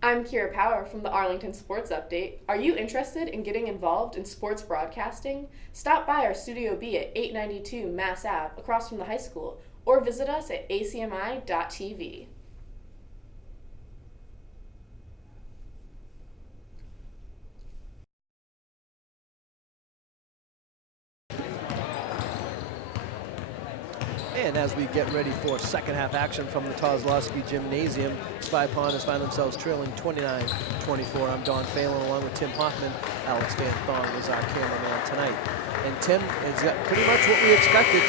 I'm Kira Power from the Arlington Sports Update. Are you interested in getting involved in sports broadcasting? Stop by our Studio B at 892 Mass Ave across from the high school, or visit us at acmi.tv. And as we get ready for second half action from the Kozlowski Gymnasium, Spy Ponders find themselves trailing 29-24. I'm Don Phelan along with Tim Hoffman. Alex Van Thong is our cameraman tonight. And Tim has got pretty much what we expected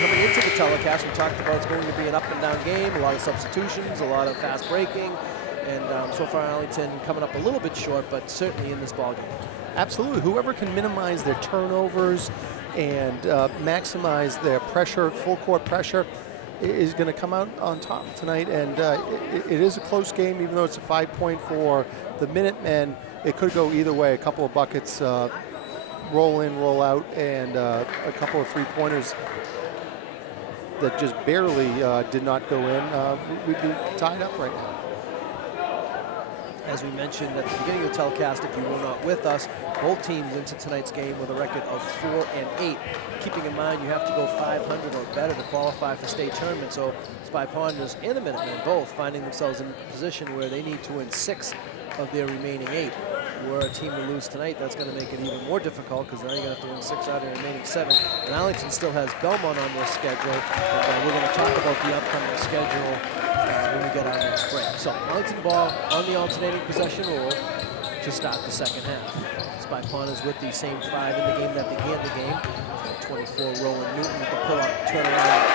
coming into the telecast. We talked about it's going to be an up and down game, a lot of substitutions, a lot of fast breaking. And so far Arlington coming up a little bit short, but certainly in this ballgame. Absolutely. Whoever can minimize their turnovers and maximize their pressure, full court pressure, is going to come out on top tonight. And it is a close game, even though it's a 5-point for the Minutemen. It could go either way. A couple of buckets, roll in, roll out, and a couple of 3-pointers. that just barely did not go in, we'd be tied up right now. As we mentioned at the beginning of the telecast, if you were not with us, both teams into tonight's game with a record of 4-8. Keeping in mind you have to go 500 or better to qualify for state tournament. So Spy Ponders and the Minutemen both finding themselves in a position where they need to win 6 of their remaining 8. Were a team to lose tonight, that's going to make it even more difficult because now you're going to have to win 6 out of the remaining 7. And Arlington still has Belmont on their schedule. But, we're going to talk about the upcoming schedule when we get our next break. So Arlington ball on the alternating possession rule to start the second half. Spy Ponders with the same 5 in the game that began the game. 24 Rowan Newton with the pull-up, turnaround,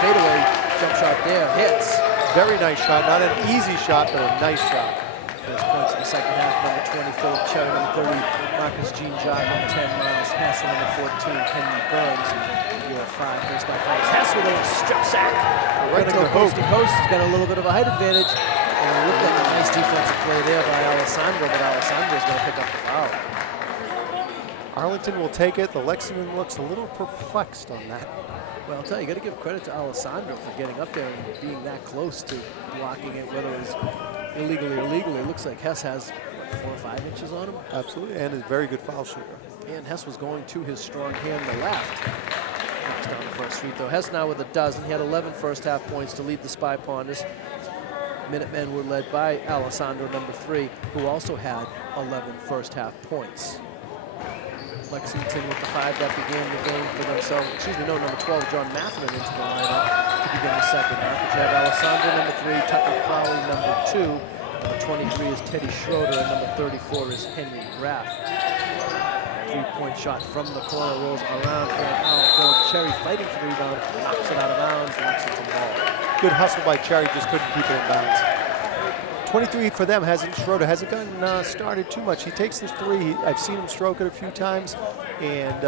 fadeaway jump shot there, hits. Very nice shot, not an easy shot, but a nice shot. First points in the second half, number 20, Philip Cherry, number 30, Marcus Jean Jacques, number 10, Miles Hess, and number 14, Henry Burns. Your 5 first back points. Hess with a strip sack. Right to the coast to coast. He's got a little bit of a height advantage. And it looked like a nice defensive play there by Alessandro, but Alessandro's going to pick up the foul. Arlington will take it. The Lexington looks a little perplexed on that. Well, I'll tell you, you got to give credit to Alessandro for getting up there and being that close to blocking it, whether it was illegally or legally. It looks like Hess has 4 or 5 inches on him. Absolutely, and is a very good foul shooter. And Hess was going to his strong hand, the left. Knocks down the first free throw. Hess now with a dozen. He had 11 first half points to lead the Spy Ponders. Minutemen were led by Alessandro, number 3, who also had 11 first half points. Lexington with the 5 that began the game for themselves. Excuse me, no, number 12, John Matherin into the lineup to begin the second half. But you have Alessandro, number 3, Tucker Crowley, number 2. Number 23 is Teddy Schroeder, and number 34 is Henry Graff. 3-point shot from the corner rolls around, and Philip Cherry fighting for the rebound, knocks it out of bounds. Lexington ball. Good hustle by Cherry, just couldn't keep it in bounds. 23 for them, Schroeder hasn't gotten started too much. He takes this 3. I've seen him stroke it a few times, and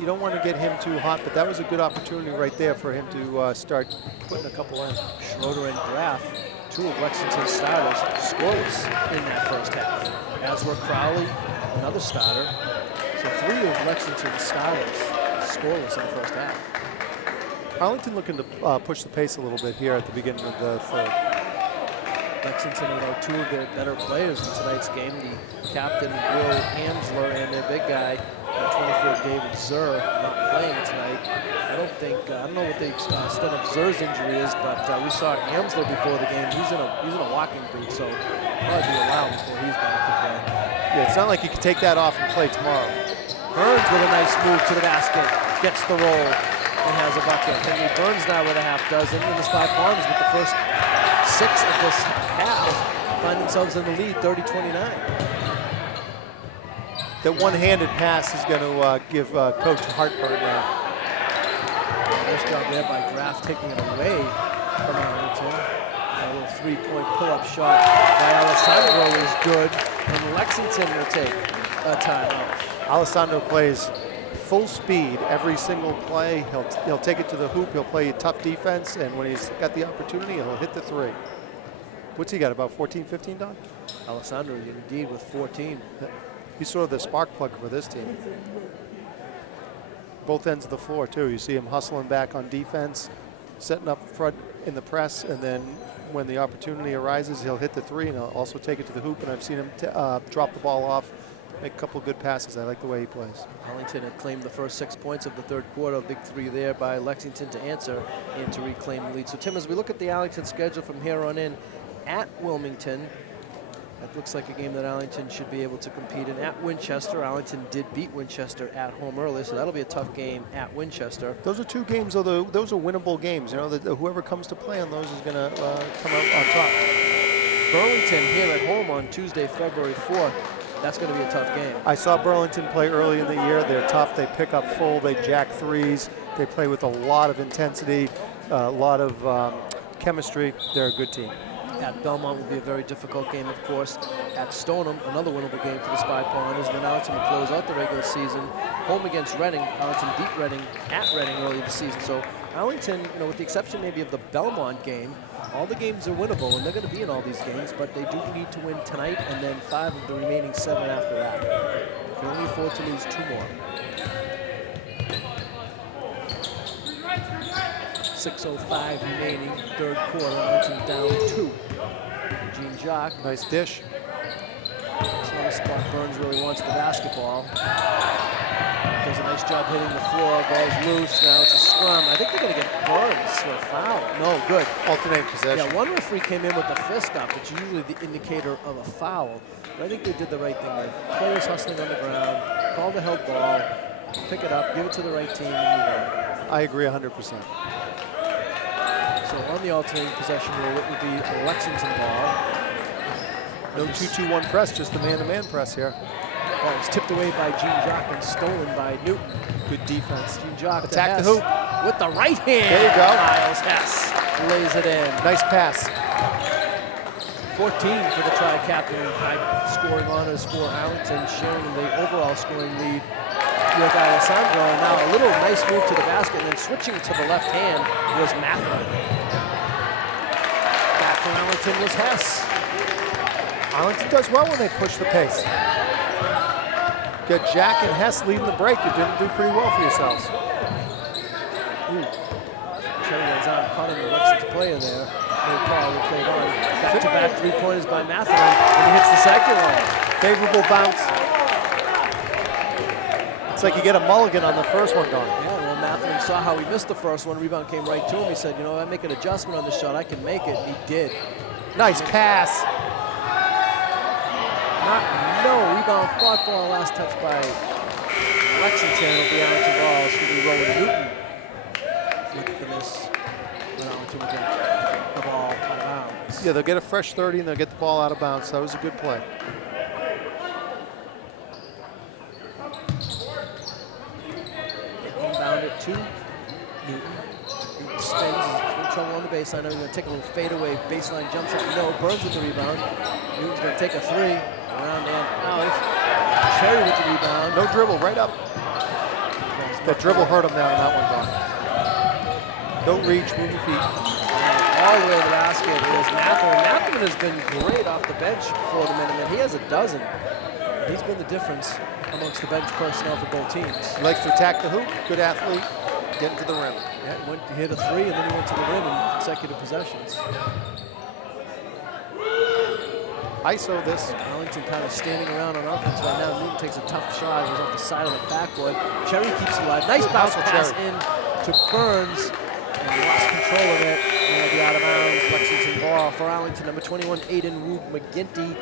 you don't want to get him too hot, but that was a good opportunity right there for him to start putting a couple in. Schroeder and Graff, 2 of Lexington's starters, scoreless in that first half. As were Crowley, another starter. So 3 of Lexington's starters scoreless in the first half. Arlington looking to push the pace a little bit here at the beginning of the third. Lexington, 2 of their better players in tonight's game, the captain, Will Hamsler, and their big guy, 24, David Zur, not playing tonight. I don't know what the extent of Zur's injury is, but we saw Hamsler before the game. He's in a walking boot, so probably be a while before he's back to play. Yeah, it's not like you can take that off and play tomorrow. Burns with a nice move to the basket, gets the roll, and has a bucket. Henry Burns now with a half dozen, and the Spy Ponders with the first 6 of this half find themselves in the lead, 30-29. That one-handed pass is going to give Coach heartburn now. Nice job there by Graff taking it away from Arlington. A little 3-point pull-up shot by Alessandro is good, and Lexington will take a timeout. Alessandro plays full speed every single play. He'll take it to the hoop. He'll play tough defense, and when he's got the opportunity, he'll hit the 3. What's he got, about 14, 15, Don? Alessandro indeed with 14. He's sort of the spark plug for this team. Both ends of the floor, too. You see him hustling back on defense, setting up front in the press, and then when the opportunity arises, he'll hit the 3, and he'll also take it to the hoop, and I've seen him drop the ball off, make a couple of good passes. I like the way he plays. Arlington had claimed the first 6 points of the third quarter. A big 3 there by Lexington to answer and to reclaim the lead. So, Tim, as we look at the Arlington schedule from here on in, at Wilmington, that looks like a game that Arlington should be able to compete in. At Winchester, Arlington did beat Winchester at home earlier, so that'll be a tough game at Winchester. Those are 2 games, although those are winnable games. You know, whoever comes to play on those is going to come out on top. Burlington here at home on Tuesday, February 4th. That's going to be a tough game. I saw Burlington play early in the year. They're tough. They pick up full. They jack 3s. They play with a lot of intensity, a lot of chemistry. They're a good team. At Belmont will be a very difficult game, of course. At Stoneham, another winnable game for the Spy Ponders. Then Arlington will close out the regular season. Home against Reading. Arlington beat Reading at Reading early this season. So Arlington, with the exception maybe of the Belmont game, all the games are winnable, and they're going to be in all these games, but they do need to win tonight and then 5 of the remaining 7 after that. They can only afford to lose 2 more. 6:05 remaining, third quarter. Arlington down 2. Gene Jock. Nice dish. It's not a spot Burns really wants the basketball. Does a nice job hitting the floor. Ball's loose. Now it's a scrum. I think they're going to get Burns for a foul. No, good. Alternate possession. Yeah, one referee came in with the fist up, which is usually the indicator of a foul. But I think they did the right thing there. Players hustling on the ground, call the held ball, pick it up, give it to the right team, and move on. I agree 100%. So on the alternating possession rule, it would be a Lexington ball. No 2-2-1 press, just the man-to-man press here. Ball is tipped away by Gene Jock and stolen by Newton. Good defense. Gene Jock Attack to the Hess hoop. with the right hand. There you go. Miles Hess lays it in. Nice pass. 14 for the tri-captain. High scoring honors for Arlington, sharing the overall scoring lead with Alessandro. And now a little nice move to the basket, and then switching to the left hand was Matherin. Back to Arlington was Hess. Arlington does well when they push the pace. Get Jack and Hess leading the break. You didn't do pretty well for yourselves. Cherry was out, caught in the Lexington player there. They played on. Back-to-back three-pointers by Matherin, and he hits the second one. Favorable bounce. It's like you get a mulligan on the first one gone. Yeah, well, Matherin saw how he missed the first one. Rebound came right to him. He said, you know, I make an adjustment on this shot. I can make it. He did. Nice pass. No rebound, fought ball, last touch by Lexington. It'll be Arlington ball. It's going to be Rowan Newton with the miss. But Arlington will get the ball out of bounds. Yeah, they'll get a fresh 30 and they'll get the ball out of bounds. That was a good play. Inbound it to Newton. Newton spins, he's in trouble on the baseline. Now he's going to take a little fadeaway baseline jump shot. No, Burns with the rebound. Newton's going to take a three. Around and out. Cherry with the rebound. No dribble, right up. That dribble hurt him now, and that one gone. Don't reach, move your feet. All the way to the basket is Matherin. Matherin has been great off the bench for the Minutemen. He has a dozen. He's been the difference amongst the bench personnel for both teams. He likes to attack the hoop. Good athlete. Getting to the rim. Yeah, he hit a three, and then he went to the rim in consecutive possessions. ISO this. Arlington kind of standing around on offense right now. Newton takes a tough shot. It was off the side of the backboard. Cherry keeps it alive. Nice bounce pass in to Burns. And he lost control of it. And it'll be out of bounds. Lexington ball for Arlington. Number 21, Aiden Rube McGinty.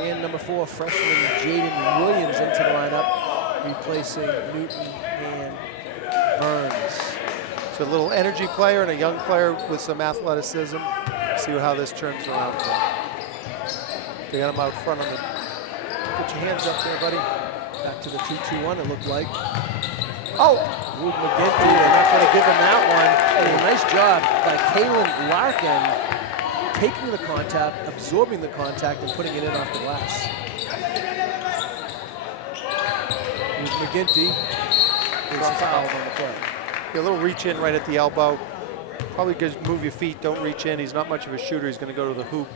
And number 4, freshman Jaden Williams into the lineup, replacing Newton and Burns. So a little energy player and a young player with some athleticism. See how this turns around. They got him out front on the. Put your hands up there, buddy. Back to the 2-2-1, it looked like. Oh! Rube McGinty, they're not going to give him that one. And a nice job by Kalen Larkin, taking the contact, absorbing the contact, and putting it in off the glass. Rube McGinty is fouled on the play. A little reach in right at the elbow. Probably just move your feet, don't reach in. He's not much of a shooter. He's going to go to the hoop.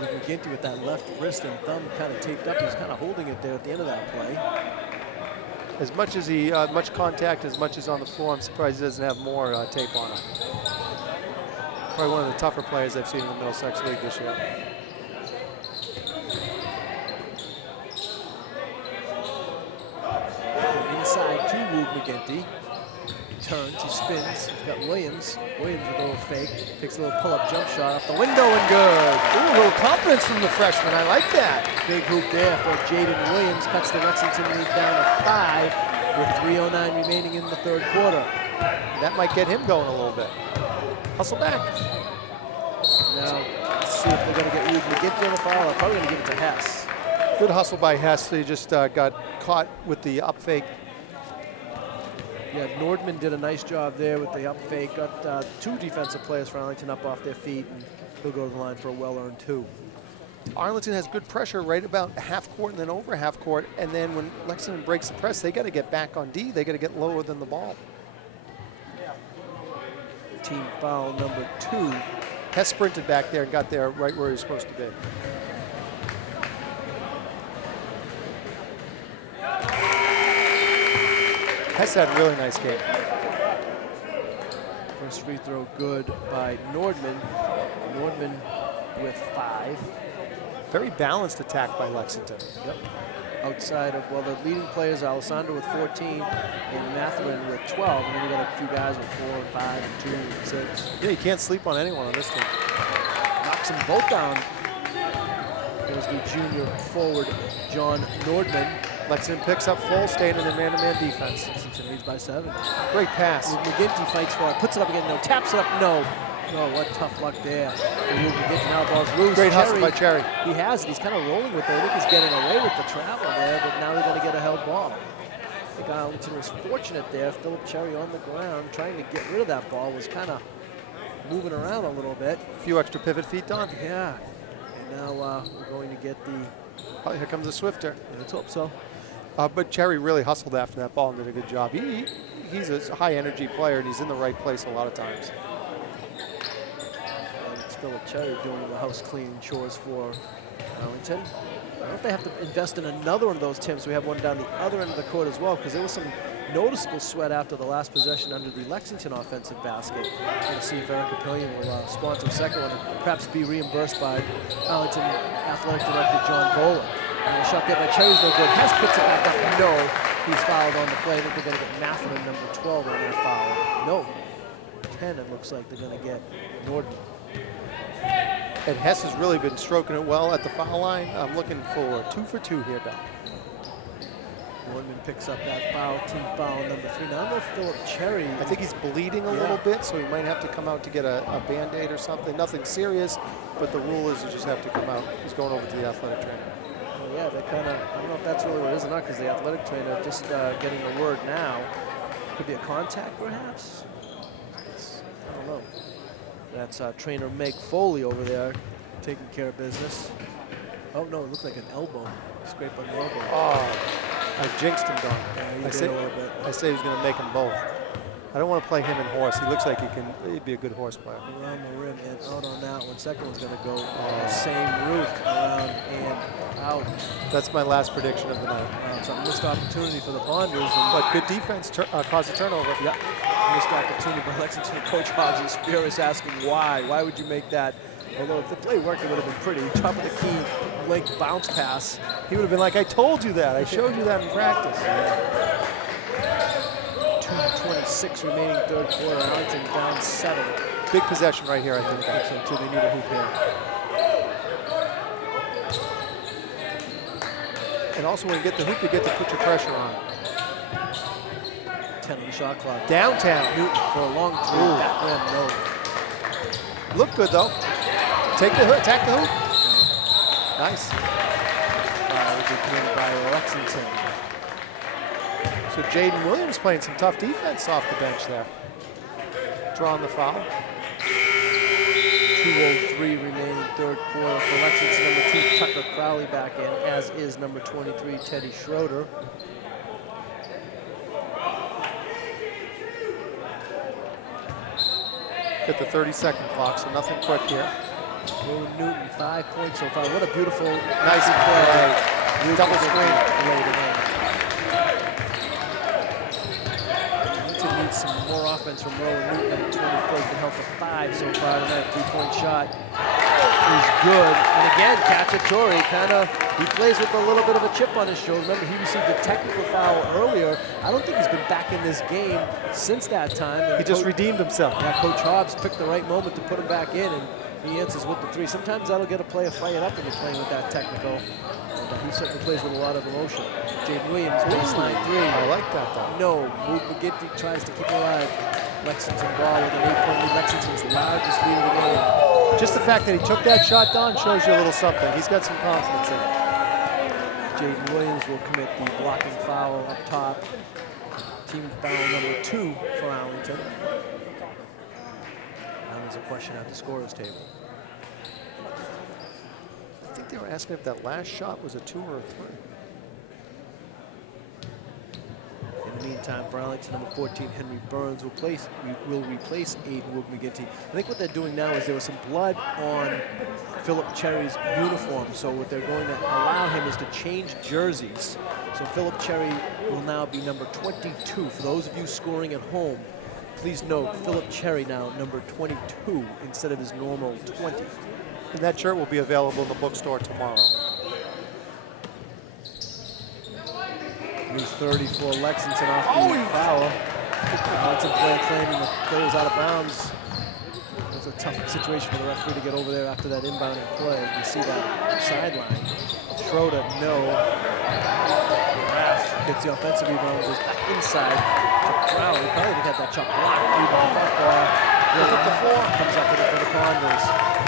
Rube McGinty with that left wrist and thumb kind of taped up. He's kind of holding it there at the end of that play. As much as he, much contact, as much as on the floor, I'm surprised he doesn't have more tape on him. Probably one of the tougher players I've seen in the Middlesex League this year. Inside to Rube McGinty. He turns, he spins. He's got Williams. Williams with a little fake. Takes a little pull-up jump shot off the window and good. Ooh, a little confidence from the freshman. I like that. Big hoop there for Jaden Williams. Cuts the Lexington lead down to 5 with 3:09 remaining in the third quarter. That might get him going a little bit. Hustle back. Now, let's see if they're going to get Rube McGinty on the foul. They're probably going to give it to Hess. Good hustle by Hess. He just got caught with the up fake. Yeah, Nordman did a nice job there with the up fake. Got 2 defensive players for Arlington up off their feet, and he'll go to the line for a well-earned 2. Arlington has good pressure right about half court and then over half court. And then when Lexington breaks the press, they got to get back on D. They got to get lower than the ball. Team foul number 2. Hess sprinted back there and got there right where he was supposed to be. Hess had a really nice game. First free throw good by Nordman. Nordman with 5. Very balanced attack by Lexington. Yep. Outside of, well, the leading players, Alessandro with 14 and Mathurin with 12. And then we got a few guys with 4 and 5 and 2 and 6. Yeah, you can't sleep on anyone on this team. Knocks them both down. There's the junior forward, John Nordman. Lexington picks up full, staying in the man-to-man defense. Lexington leads by 7. Great pass. McGinty fights for it, puts it up again, no, taps it up, no. Oh, what tough luck there. Now the ball's loose. Great hustle by Cherry. He has it. He's kind of rolling with it. I think he's getting away with the travel there, but now they're going to get a held ball. I think Arlington was fortunate there. Philip Cherry on the ground trying to get rid of that ball, was kind of moving around a little bit. A few extra pivot feet done. Yeah. And now we're going to get the... Oh, here comes a Swifter. Let's hope so. But Cherry really hustled after that ball and did a good job. He's a high-energy player, and he's in the right place a lot of times. It's Philip Cherry doing the house cleaning chores for Arlington. I don't know if they have to invest in another one of those, Tim, so we have one down the other end of the court as well, because there was some noticeable sweat after the last possession under the Lexington offensive basket. We're going to see if Eric Capillion will sponsor the second one and perhaps be reimbursed by Arlington Athletic Director John Bowler. And the shot there by Cherry's no good. Hess picks it back up. No, he's fouled on the play. I think they're going to get Mathurin, number 12, on that foul. No, 10 it looks like they're going to get Norden. And Hess has really been stroking it well at the foul line. I'm looking for 2 for 2 here, Doc. Nordman picks up that foul, team foul number 3. Now I don't know if Philip Cherry... I think he's bleeding a little bit, so he might have to come out to get a Band-Aid or something. Nothing serious, but the rule is you just have to come out. He's going over to the athletic trainer. Well, yeah, they kind of... I don't know if that's really what it is or not, because the athletic trainer just getting the word now. Could be a contact, perhaps? I don't know. That's trainer Meg Foley over there taking care of business. Oh, no, it looked like an elbow. Scrape on the elbow. Oh, I jinxed him, Don. Yeah, I say he's going to make them both. I don't want to play him and horse. He looks like he'd be a good horse player. Around the rim and out on that one. Second one's going to go the same route, around and out. That's my last prediction of the night. It's a missed opportunity for the Ponders. But good defense caused a turnover. Yep. Missed opportunity by Lexington. Coach Hobbs is furious, asking why. Why would you make that? Although if the play worked, it would have been pretty. Top of the key, length bounce pass. He would have been like, I told you that. I showed you that in practice. 2:26 remaining third quarter. Arlington down 7. Big possession right here, I think. So too. They need a hoop here. And also, when you get the hoop, you get to put your pressure on. 10 on the shot clock. Downtown. Newton for a long 3. Back rim, no. Look good, though. Take the hook, attack the hoop. Nice. Would be committed by Lexington. So Jaden Williams playing some tough defense off the bench there. Drawing the foul. 2:03 remaining third quarter for Lexington. Number 2, Tucker Crowley back in, as is number 23, Teddy Schroeder. At the 30-second clock, so nothing quick here. Will Newton, 5 points so far. What a beautiful, Nice play. Double screen. Arlington needs some more offense from Rowan Newton. 24 has been held to 5 so far, and that 3-point shot is good. And again, Cacciatore he plays with a little bit of a chip on his shoulder. Remember, he received a technical foul earlier. I don't think he's been back in this game since that time. And He just redeemed himself. yeah, Coach Hobbs picked the right moment to put him back in, and he answers with the 3. Sometimes that'll get a player fired up when you're playing with that technical. And he certainly plays with a lot of emotion. Jaden Williams, baseline 3. I like that, though. No, McGinty tries to keep it alive. Lexington ball with an 8-point lead. Lexington's largest lead of the game. Just the fact that he took that shot, Don, shows you a little something. He's got some confidence in it. Jaden Williams will commit the blocking foul up top. Team foul number 2 for Arlington. Now there's a question at the scorer's table. I think they were asking if that last shot was a 2 or a 3. In the meantime, for Arlington, number 14, Henry Burns will replace Aiden Wood-McGinty. I think what they're doing now is there was some blood on Philip Cherry's uniform, so what they're going to allow him is to change jerseys. So Philip Cherry will now be number 22. For those of you scoring at home, Please note, Philip Cherry now number 22 instead of his normal 20. And that shirt will be available in the bookstore tomorrow. New 30 for Lexington off the foul. Arlington player claiming the play was out of bounds. It was a tough situation for the referee to get over there after that inbounding play. You see that sideline. Schroeder, no. Raff gets the offensive rebound, goes back inside to Crowley. Probably didn't get that shot blocked. Rebound, front bar. Look up the floor. Comes up with it for the Ponders.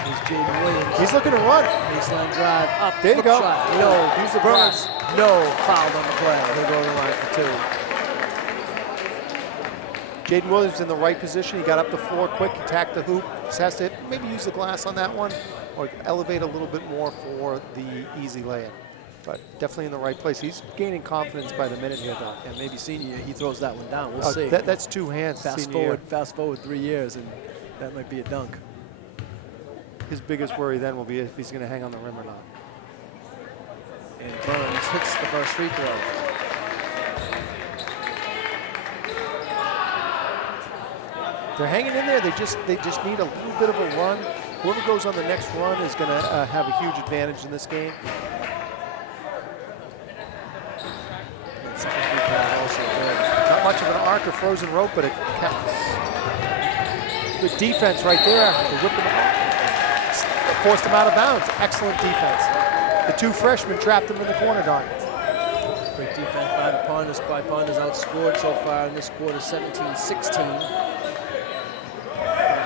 Here's Jaden Williams. He's looking to run. Baseline drive, up, There you flip go. shot. No, Use the Burns, glass. no, fouled on the play. He'll go to the line for 2. Jaden Williams in the right position. He got up the floor quick, attacked the hoop. Just has to maybe use the glass on that one or elevate a little bit more for the easy lay-in. But definitely in the right place. He's gaining confidence by the minute here, though. And maybe senior year, he throws that one down. We'll see. That's 2 hands. Fast forward 3 years, and that might be a dunk. His biggest worry then will be if he's going to hang on the rim or not. And Burns hits the first free throw. They're hanging in there. They just need a little bit of a run. Whoever goes on the next run is going to have a huge advantage in this game. Second free throw also good. Not much of an arc or frozen rope, but it counts. Good defense right there. They whipped him out. Forced him out of bounds. Excellent defense. The 2 freshmen trapped him in the corner, Don. Great defense by the Ponders. Outscored so far in this quarter, 17-16.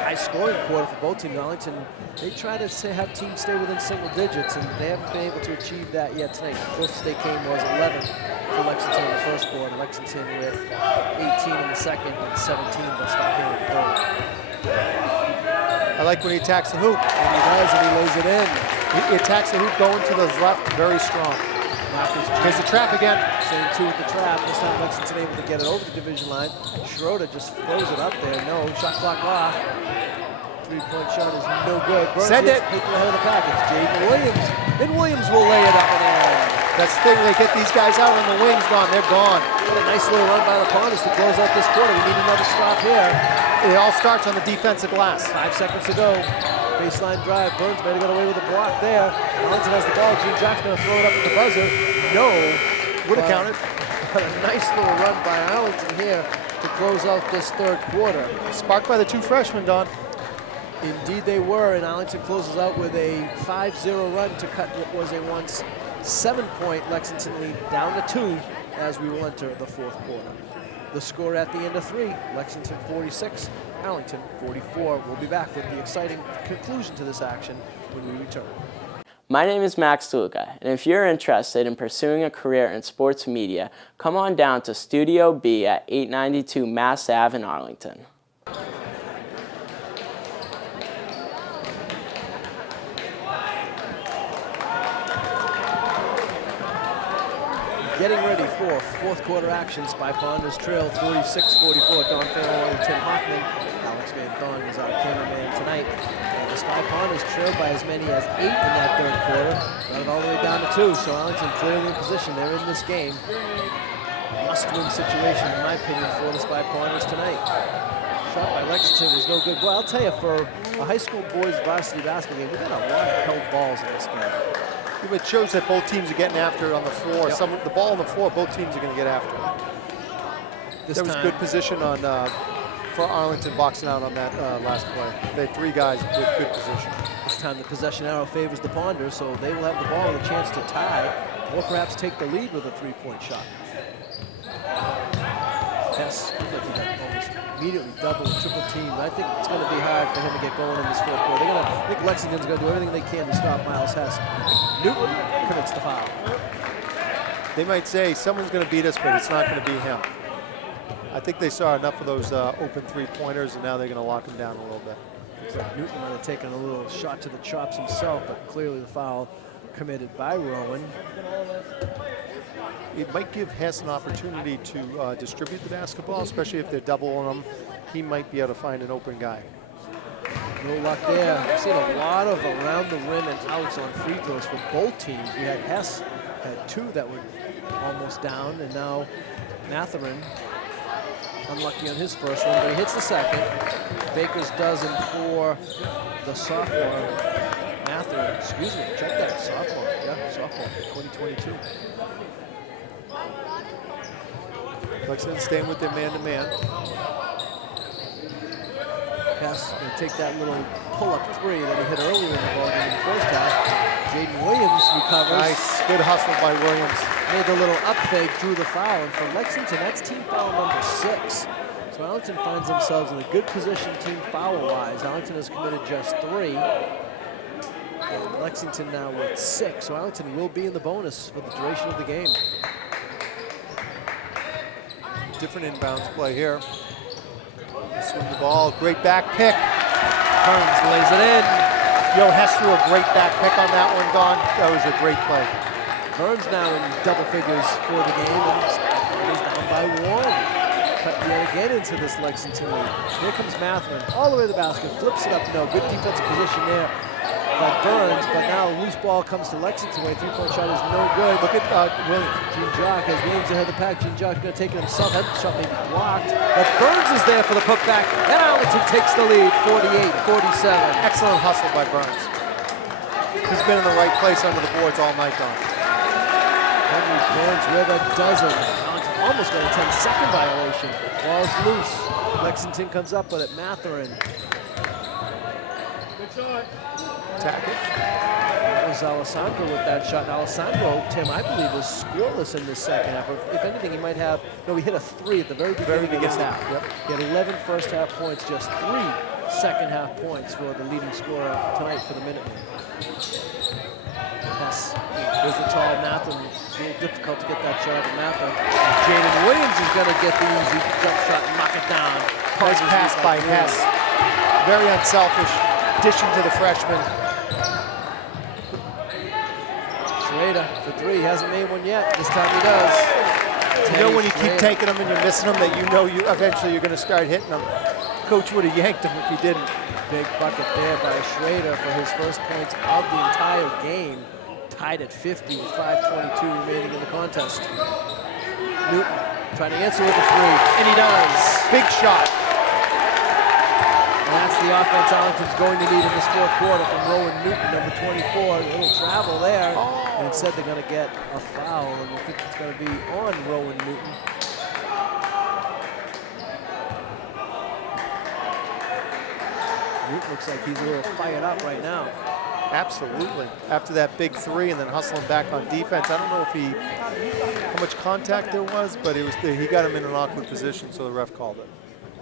High scoring quarter for both teams. Arlington, they try to have teams stay within single digits, and they haven't been able to achieve that yet tonight. The closest they came was 11 for Lexington in the first quarter. Lexington with 18 in the second and 17 thus far here in the third. I like when he attacks the hoop. And he does, and he lays it in. He attacks the hoop going to the left, very strong. Here's the trap again. Same 2 with the trap. This time Lexington able to get it over the division line. Schroeder just throws it up there. No, shot clock off. 3-point shot is no good. Burns Send it. Taking the head of the pack. It's Jaden Williams. And Williams will lay it up and in. That's the thing. They get these guys out on the wings, Don. They're gone. What a nice little run by the Ponders to close out this quarter. We need another stop here. It all starts on the defensive glass. 5 seconds to go. Baseline drive. Burns may have got away with a block there. Arlington has the ball. Gene Jackson going to throw it up at the buzzer. No. Would have counted. But a nice little run by Arlington here to close out this third quarter. Sparked by the 2 freshmen, Don. Indeed they were, and Arlington closes out with a 5-0 run to cut what was a once 7-point Lexington lead down to 2 as we will enter the fourth quarter. The score at the end of 3, Lexington 46, Arlington 44. We'll be back with the exciting conclusion to this action when we return. My name is Max Luca, and if you're interested in pursuing a career in sports media, come on down to Studio B at 892 Mass Ave in Arlington. Getting ready for fourth quarter action. Spy Ponders trail 46-44. Don Phelan and Tim Hoffman. Alex Van Thorn is our cameraman tonight. And the Spy Ponders trailed by as many as 8 in that third quarter. Got it all the way down to 2. So Arlington clearly in position. They're in this game. Must-win situation, in my opinion, for the Spy Ponders tonight. Shot by Lexington is no good. Well, I'll tell you, for a high school boys varsity basketball game, we've got a lot of held balls in this game. It shows that both teams are getting after it on the floor. Yep. The ball on the floor, both teams are going to get after it. There was good position on for Arlington boxing out on that last play. They had 3 guys with good position. This time the possession arrow favors the Ponders, so they will have the ball with a chance to tie or perhaps take the lead with a 3-point shot. Hess, looks like he got almost immediately double and triple team. I think it's going to be hard for him to get going in this fourth quarter. I think Lexington's going to do everything they can to stop Miles Hess. Newton commits the foul. They might say someone's going to beat us, but it's not going to be him. I think they saw enough of those open 3-pointers, and now they're going to lock him down a little bit. Newton might have taken a little shot to the chops himself, but clearly the foul committed by Rowan. It might give Hess an opportunity to distribute the basketball, especially if they're doubling him. He might be able to find an open guy. No luck there. I've seen a lot of around the rim and outs on free throws for both teams. We had Hess had 2 that were almost down, and now Matherin unlucky on his first one, but he hits the second. Baker's dozen for the sophomore. Matherin, excuse me, check that, sophomore. Yeah, sophomore, 2022. Lexington staying with their man-to-man. Pass, and take that little pull-up three that he hit earlier in the ballgame in the first half. Jaden Williams recovers. Nice, good hustle by Williams. Made the little up fake, drew the foul, and for Lexington, that's team foul number 6. So Arlington finds themselves in a good position team foul-wise. Arlington has committed just 3. And Lexington now with 6. So Arlington will be in the bonus for the duration of the game. Different inbounds play here. Swing the ball, great back pick. Burns lays it in. Yo, Hess threw a great back pick on that one, Don. That was a great play. Burns now in double figures for the game, and he's down by 1. Cut yet again into this Lexington lead. Here comes Matherin, all the way to the basket, flips it up. No, good defensive position there by Burns, but now a loose ball comes to Lexington way. 3-point shot is no good. Look at Williams. Gene Jock has Williams ahead of the pack. Gene Jock going to take it himself. That shot may be blocked, but Burns is there for the putback, and Arlington takes the lead, 48-47. Excellent hustle by Burns. He's been in the right place under the boards all night, Don. Henry Burns with a dozen. Arlington almost got a 10-second violation. Ball's loose. Lexington comes up with it. Matherin. Good shot. Attack it. That was Alessandro with that shot. Alessandro, Tim, I believe, was scoreless in this second half. If anything, he might have, no, he hit a 3 at the very beginning of this half. Yep. He had 11 first half points, just 3 second half points for the leading scorer tonight for the Minutemen. Yes, there's the tall Matherin. It's a little difficult to get that shot at Matherin. Jaden Williams is going to get the easy jump shot and knock it down. Nice pass by Hess. Very unselfish. Dishing to the freshman. Schrader for 3. He hasn't made one yet. This time he does. You know when you keep taking them and you're missing them that you know you eventually you're going to start hitting them. Coach would have yanked him if he didn't. Big bucket there by Schrader for his first points of the entire game. Tied at 50 with 5:22 remaining in the contest. Newton trying to answer with a 3, and he does. Big shot. And that's the offense Arlington's going to need in this fourth quarter from Rowan Newton, number 24. A little travel there. And instead they're going to get a foul, and I think it's going to be on Rowan Newton. Newton looks like he's a little fired up right now. Absolutely. After that big 3 and then hustling back on defense. I don't know if how much contact there was, but it was he got him in an awkward position, so the ref called it.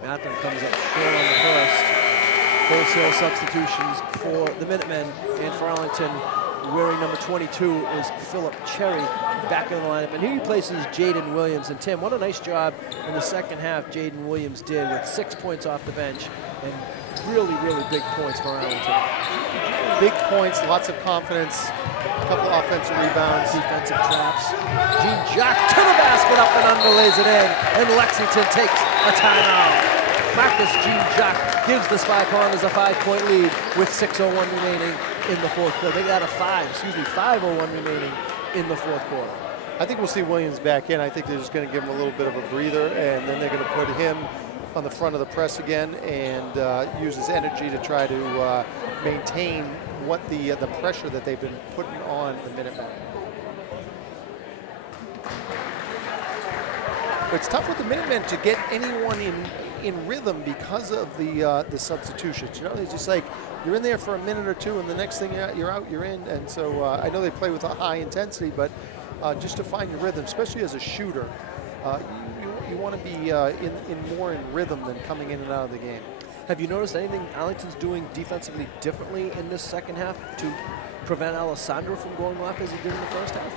Matherin comes up short on the first. Wholesale substitutions for the Minutemen and for Arlington. Wearing number 22 is Philip Cherry back in the lineup, and he replaces Jaden Williams. And Tim, what a nice job in the second half Jaden Williams did with 6 points off the bench and really, really big points for Arlington. Big points, lots of confidence, a couple offensive rebounds. Defensive traps. Gene Jock to the basket, up and under, lays it in, and Lexington takes a timeout. Marcus Gene Jock gives the Spy Ponders a 5-point lead with 6:01 remaining in the fourth quarter. They got a 5:01 remaining in the fourth quarter. I think we'll see Williams back in. I think they're just going to give him a little bit of a breather, and then they're going to put him on the front of the press again and use his energy to try to maintain what the pressure that they've been putting on the Minutemen. But it's tough with the Minutemen to get anyone in rhythm because of the substitutions. You know, it's just like you're in there for a minute or two, and the next thing you're out, you're in. And so I know they play with a high intensity, but just to find your rhythm, especially as a shooter, you want to be more in rhythm than coming in and out of the game. Have you noticed anything Arlington's doing defensively differently in this second half to prevent Alessandro from going off as he did in the first half?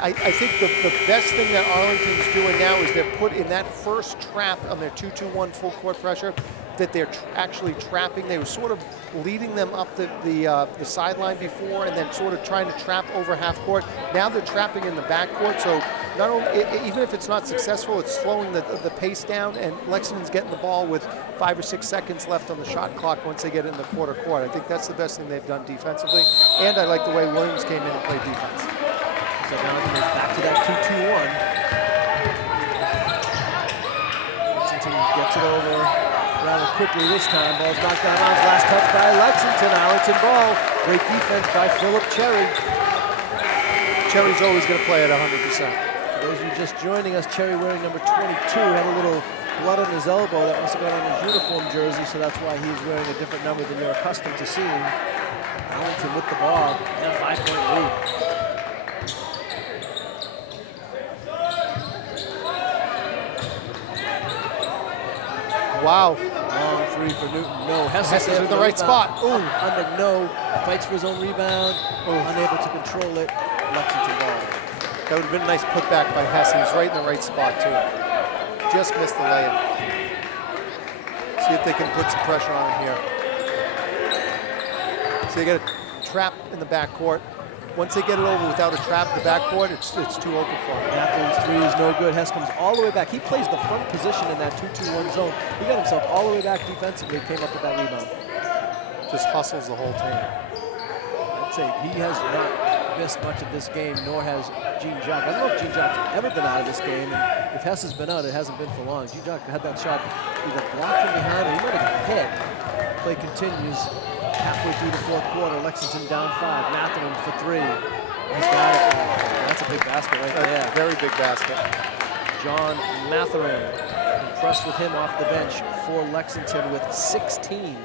I think the best thing that Arlington's doing now is they're put in that first trap on their 2-2-1 full court pressure, that they're actually trapping. They were sort of leading them up the sideline before and then sort of trying to trap over half court. Now they're trapping in the backcourt, so not only, even if it's not successful, it's slowing the pace down, and Lexington's getting the ball with 5 or 6 seconds left on the shot clock once they get in the quarter court. I think that's the best thing they've done defensively, and I like the way Williams came in and played defense. So now back to that 2-2-1. Lexington Gets it over rather quickly this time. Ball's knocked out of bounds. Last touch by Lexington. Arlington ball. Great defense by Philip Cherry. Cherry's always going to play at 100%. For those of you just joining us, Cherry wearing number 22 had a little blood on his elbow that must have got on his uniform jersey, so that's why he's wearing a different number than you're accustomed to seeing. Arlington with the ball and a 5-point lead. Wow. Long three for Newton. No. Hess is in the right spot. Ooh. Under no. Fights for his own rebound. Unable to control it. Lexington ball. That would have been a nice putback by Hess. He was right in the right spot, too. Just missed the layup. See if they can put some pressure on him here. So they get a trap in the backcourt. Once they get it over without a trap in the backcourt, it's too open for him. Athens three is no good. Hess comes all the way back. He plays the front position in that 2-2-1 zone. He got himself all the way back defensively, came up with that rebound. Just hustles the whole team. I'd say he has not missed much of this game, nor has Gene Jock. I don't know if Gene Jock's ever been out of this game, and if Hess has been out, it hasn't been for long. Gene Jock had that shot either blocked from behind or he might have hit. Play continues. Halfway through the fourth quarter, Lexington down 5. Matherman for 3. He's got it. That's a big basket right there. Very big basket. John Matherman, impressed with him off the bench for Lexington with 16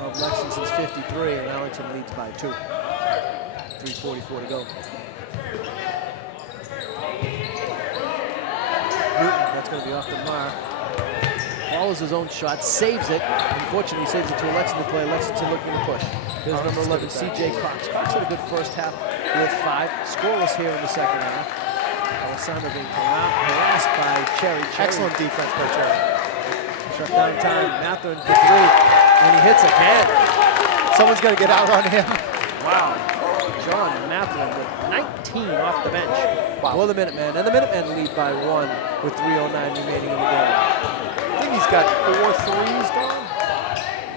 of Lexington's 53, and Arlington leads by 2. 3:44 to go. Newton, that's going to be off the mark. Follows his own shot, saves it. Unfortunately, he saves it to a Lexington play. Lexington looking to push. Here's number 11, C.J. Cox. Cox had a good first half with 5. Scoreless here in the second half. Alessandro being harassed by Cherry. Excellent defense by Cherry. Shut down time. Matherman for 3, and he hits again. Someone's got to get out on him. Wow. John Matherman with 19 off the bench. Wow. For the Minutemen. And the Minutemen lead by 1 with 3:09 remaining in the game. I think he's got 4 threes, Don.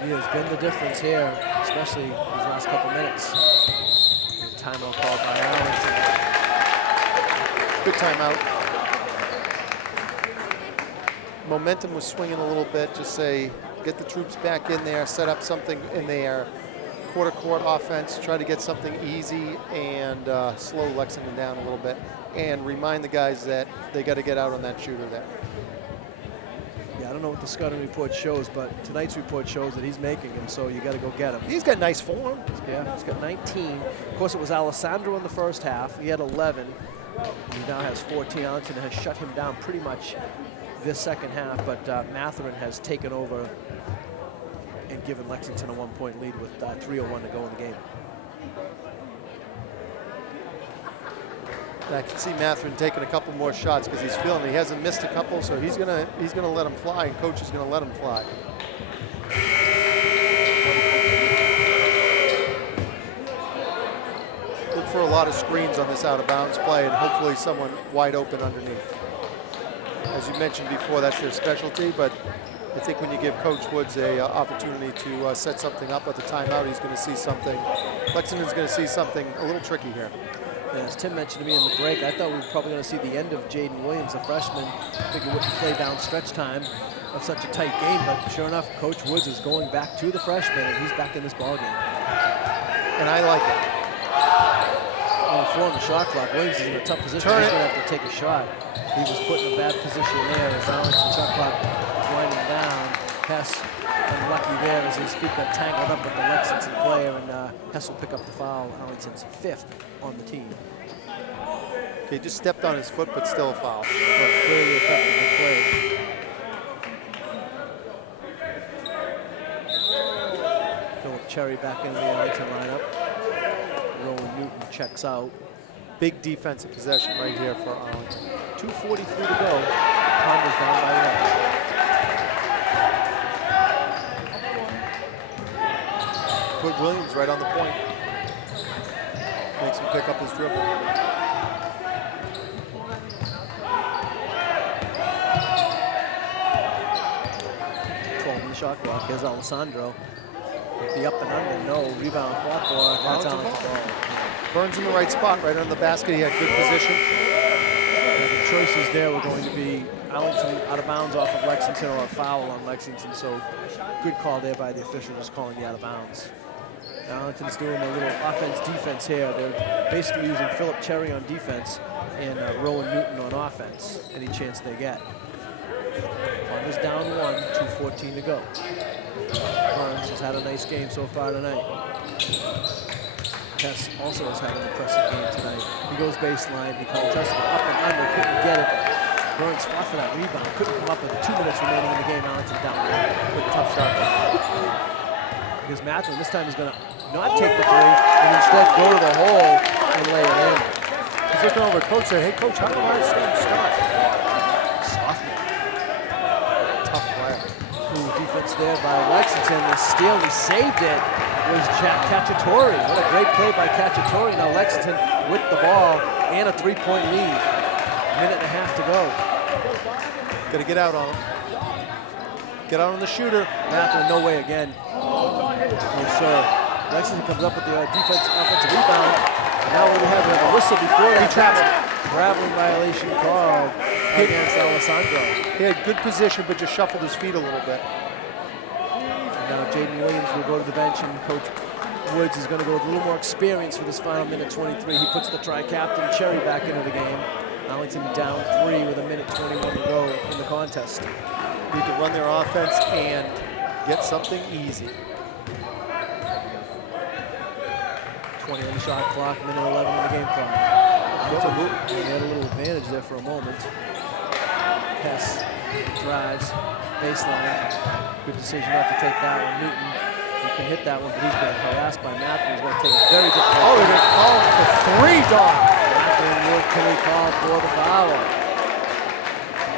He has been the difference here, especially these last couple minutes. And timeout called by Arlington. Good timeout. Momentum was swinging a little bit. Just say, get the troops back in there, set up something in their quarter court offense, try to get something easy and slow Lexington down a little bit, and remind the guys that they got to get out on that shooter there. Yeah, I don't know what the scouting report shows, but tonight's report shows that he's making him, so you got to go get him. He's got nice form. Yeah, he's got 19. Of course, it was Alessandro in the first half. He had 11. He now has 14. Arlington has shut him down pretty much this second half, but Matherman has taken over and given Lexington a 1-point lead with 3:01 to go in the game. And I can see Matherman taking a couple more shots because he's feeling it. He hasn't missed a couple, so he's gonna let him fly, and coach is gonna let him fly. Look for a lot of screens on this out-of-bounds play, and hopefully someone wide open underneath. As you mentioned before, that's their specialty, but I think when you give Coach Woods a opportunity to set something up at the timeout, he's going to see something. Lexington's going to see something a little tricky here. Yeah, as Tim mentioned to me in the break, I thought we were probably going to see the end of Jaden Williams, the freshman. I think he wouldn't play down stretch time of such a tight game, but sure enough, Coach Woods is going back to the freshman, and he's back in this ballgame. And I like it. On the shot clock, Williams is in a tough position. He's going to have to take a shot. He was put in a bad position there as Arlington shot clock winding down. Hess unlucky there as his feet got tangled up with the Lexington player, and Hess will pick up the foul. Arlington's 5th on the team. Okay, just stepped on his foot, but still a foul. But clearly affected the play. Philip Cherry back into the Arlington lineup. Rowan Newton checks out. Big defensive possession right here for Arlington. 2:43 to go. Honda's down by 11. Put Williams right on the point. Makes him pick up his dribble. 12 in the shot clock. Here's Alessandro. The up and under, no. Rebound, fought for. That's Arlington ball. Burns in the right spot, right on the basket. He had good position. And the choices there were going to be Arlington out of bounds off of Lexington or a foul on Lexington. So good call there by the official, just calling the out of bounds. Arlington's doing a little offense-defense here. They're basically using Philip Cherry on defense and Rowan Newton on offense, any chance they get. Palmer's down 1, 2:14 to go. Burns has had a nice game so far tonight. Hess also has had an impressive game tonight. He goes baseline, he contested up and under, couldn't get it. Burns fought for that rebound, couldn't come up with 2 minutes remaining in the game. Arlington down 1 with a tough shot. Because Matthew this time is going to not take the 3 and instead go to the hole and lay it in. He's looking over at Coach, saying, hey, Coach, how do I start? Sophomore. Tough player. Ooh, defense there by Lexington. The steal, he saved it, was Cacciatore. What a great play by Cacciatore. Now Lexington with the ball and a 3-point lead. Minute and a half to go. Got to get out on him. Get out on the shooter. Matthew, no way again. No, sir. Lexington comes up with the offensive rebound. And now what do we have? We have a whistle before that. Traveling violation called against Alessandro. He had good position, but just shuffled his feet a little bit. And now Jaden Williams will go to the bench, and Coach Woods is going to go with a little more experience for this final minute 23. He puts the tri-captain Cherry back into the game. Arlington down 3 with a minute 21 to go in the contest. Need to run their offense and get something easy. 20 on the shot clock, minute 11 on the game clock. He had a little advantage there for a moment. Hess drives, baseline. Good decision not to take that one. Newton, he can hit that one, but he's been harassed by Matthew. He's going to take a very difficult. Oh, they're calling for 3, Don. Matthew can he call for the foul?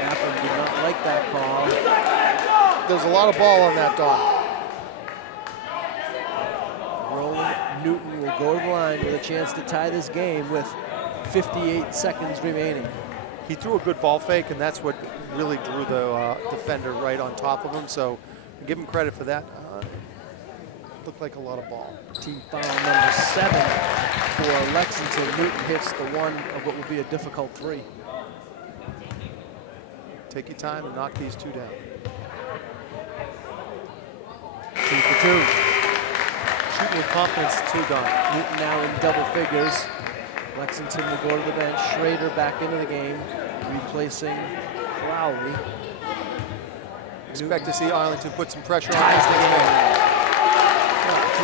Matthew did not like that call. There's a lot of ball on that, Don. Newton will go to the line with a chance to tie this game with 58 seconds remaining. He threw a good ball fake, and that's what really drew the defender right on top of him. So give him credit for that. Looked like a lot of ball. Team foul number 7 for Lexington. Newton hits the one of what will be a difficult 3. Take your time and knock these 2 down. 2 for 2. Shooting with confidence too, Don. Newton now in double figures. Lexington will go to the bench. Schrader back into the game, replacing Crowley. Expect to see Arlington put some pressure on Ties the game.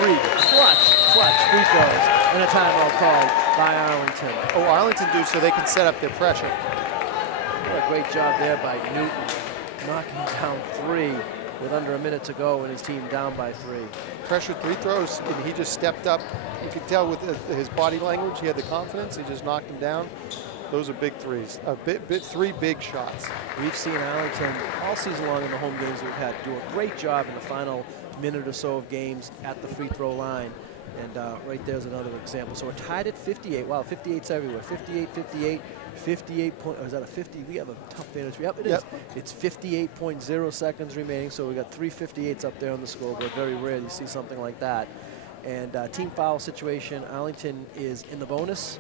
3 clutch free throws and a timeout called by Arlington. Oh, Arlington do so they can set up their pressure. What a great job there by Newton, knocking down 3 with under a minute to go and his team down by 3. Pressured 3 throws, and he just stepped up. You could tell with his body language, he had the confidence. He just knocked him down. Those are big threes. 3 big shots. We've seen Arlington all season long in the home games that we've had do a great job in the final minute or so of games at the free throw line. And right there's another example. So we're tied at 58. Wow, 58's everywhere. 58, 58, 58 point. Oh, is that a 50? We have a tough advantage. Yep, it is. It's 58.0 seconds remaining. So we got 3 58s up there on the scoreboard. Very rare you see something like that. And team foul situation. Arlington is in the bonus.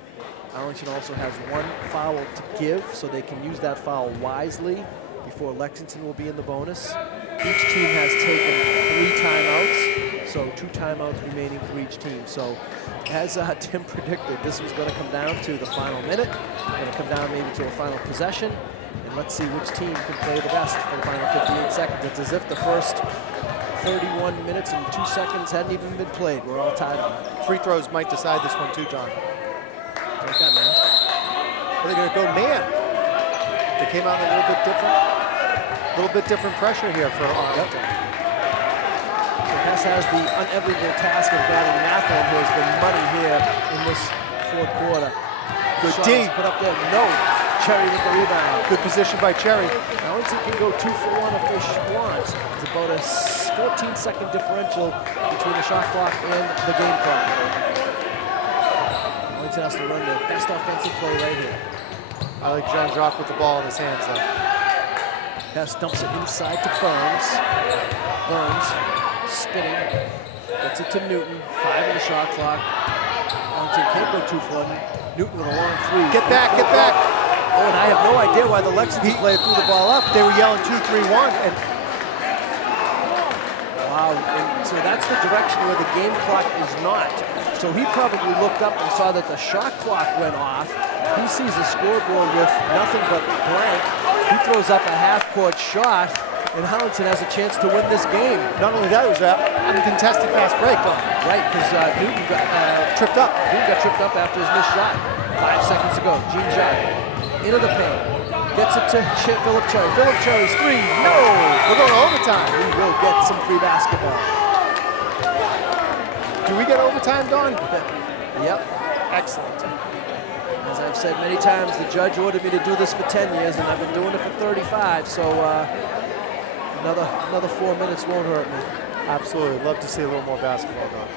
Arlington also has 1 foul to give, so they can use that foul wisely before Lexington will be in the bonus. Each team has taken 3 timeouts, so 2 timeouts remaining for each team. So as Tim predicted, this was going to come down to the final minute, going to come down maybe to a final possession, and let's see which team can play the best for the final 58 seconds. It's as if the first 31 minutes and 2 seconds hadn't even been played. We're all tied up. Free throws might decide this one too, John. Like that, man. Are they going to go man? They came out a little bit different pressure here for Arlington. So Hess has the unenviable task of guarding Matthew, who has been money here in this 4th quarter. Good Shot D. is put up there. No. Cherry with the rebound. Good position by Cherry. Arlington can go 2 for 1 if they want. It's about a 14-second differential between the shot clock and the game clock. Arlington has to run their best offensive play right here. I like Jean-Jacques with the ball in his hands, though. Hess dumps it inside to Burns. Burns spinning. Gets it to Newton. 5 in the shot clock. Arlington can't go 2 for 1. Newton with a long 3. Get back, get back. Oh, and I have no idea why the Lexington player threw the ball up. They were yelling 2-3-1, and wow, and so that's the direction where the game clock is not. So he probably looked up and saw that the shot clock went off. He sees the scoreboard with nothing but blank. He throws up a half-court shot, and Arlington has a chance to win this game. not only that, it was an uncontested fast break. Right, because Newton got Tripped up. Newton got tripped up after his missed shot. 5 seconds to go. Gene Jack into the paint. Gets it to Philip Cherry. Philip Cherry's three. No! We're going to overtime. We will get some free basketball. Do we get overtime, Don? Yep. Excellent. As I've said many times, the judge ordered me to do this for 10 years, and I've been doing it for 35, so another 4 minutes won't hurt me. Absolutely. Love to see a little more basketball, Don.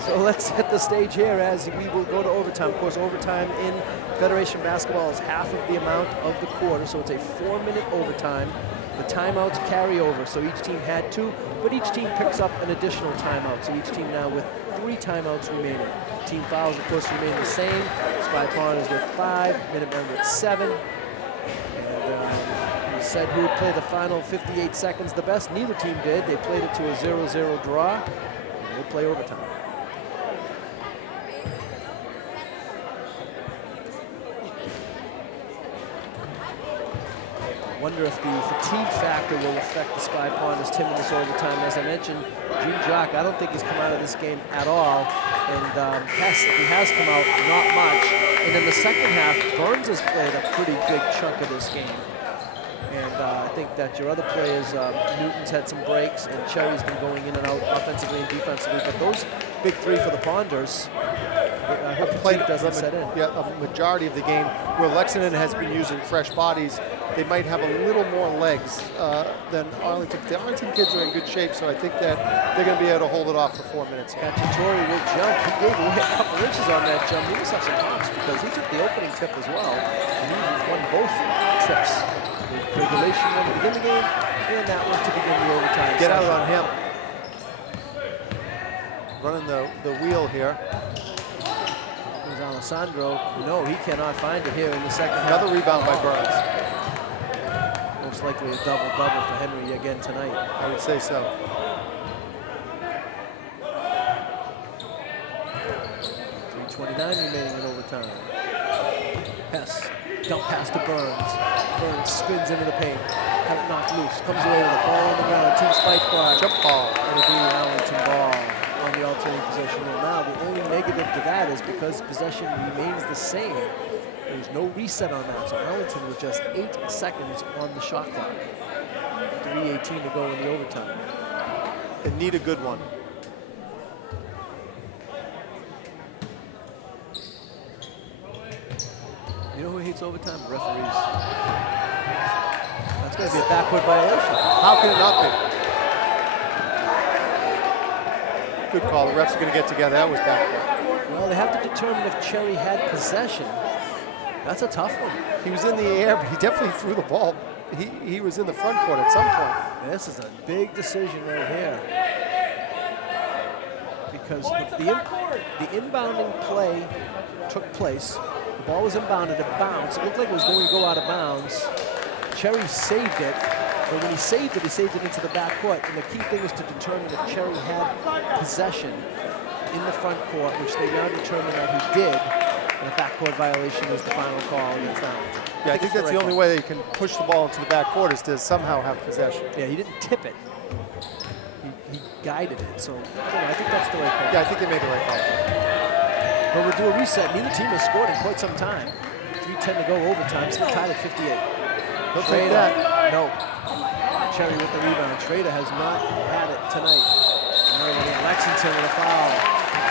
So let's set the stage here as we will go to overtime. Of course, overtime in Federation basketball is half of the amount of the quarter, so it's a 4-minute overtime. The timeouts carry over, so each team had 2, but each team picks up an additional timeout. So each team now with 3 timeouts remaining. Team fouls, of course, remain the same. Spy Pond is with 5, Minutemen with 7. And we said who would play the final 58 seconds the best. Neither team did. They played it to a 0-0 draw. And we'll play overtime. Wonder if the fatigue factor will affect the Spy Pond as Tim in this overtime. As I mentioned, Gene Jock, I don't think he's come out of this game at all. And Hess, if he has come out, not much. And in the second half, Burns has played a pretty big chunk of this game. And I think that your other players, Newton's had some breaks, and Cherry's been going in and out offensively and defensively. But those big 3 for the Ponders, I hope the fatigue doesn't set in. Yeah, a majority of the game where Lexington has been using fresh bodies. They might have a little more legs than Arlington. The Arlington kids are in good shape, so I think that they're going to be able to hold it off for 4 minutes. Cacciatore will jump. He gave away a couple inches on that jump. He must have some hops because he took the opening tip as well. And he won both trips. The regulation one to begin the game and that one to begin the overtime. Get out on him. Running the wheel here. Here's Alessandro. No, he cannot find it here in the second half. Another rebound by Burns. Most likely a double-double for Henry again tonight. I would say so. 3:29 remaining in overtime. Hess, dump pass to Burns. Burns spins into the paint. Have it knocked loose. Comes away with a ball on the ground. Team spike ball. Jump ball. It'll be Arlington ball on the alternating possession. Well, now the only negative to that is because possession remains the same. There's no reset on that, so Arlington with just 8 seconds on the shot clock. 3:18 to go in the overtime. They need a good one. You know who hates overtime? Referees. That's going to be a backward violation. How can it not be? Good call. The refs are going to get together. That was backward. Well, they have to determine if Cherry had possession. That's a tough one. He was in the air, but he definitely threw the ball. He was in the front court at some point. This is a big decision right here. Because the inbounding play took place. The ball was inbounded, it bounced. It looked like it was going to go out of bounds. Cherry saved it. But when he saved it into the backcourt. And the key thing was to determine if Cherry had possession in the front court, which they now determined that he did. And a backcourt violation is the final call against Arlington. Yeah, I think that's the only way they can push the ball into the backcourt is to somehow have possession. Yeah, he didn't tip it. He guided it. So I think that's the right call. Yeah, I think they made the right call. But we'll do a reset. Neither team has scored in quite some time. 3:10 to go overtime. Still tied at 58. He'll take that. No. Cherry with the rebound. Schrader has not had it tonight. Lexington with a foul.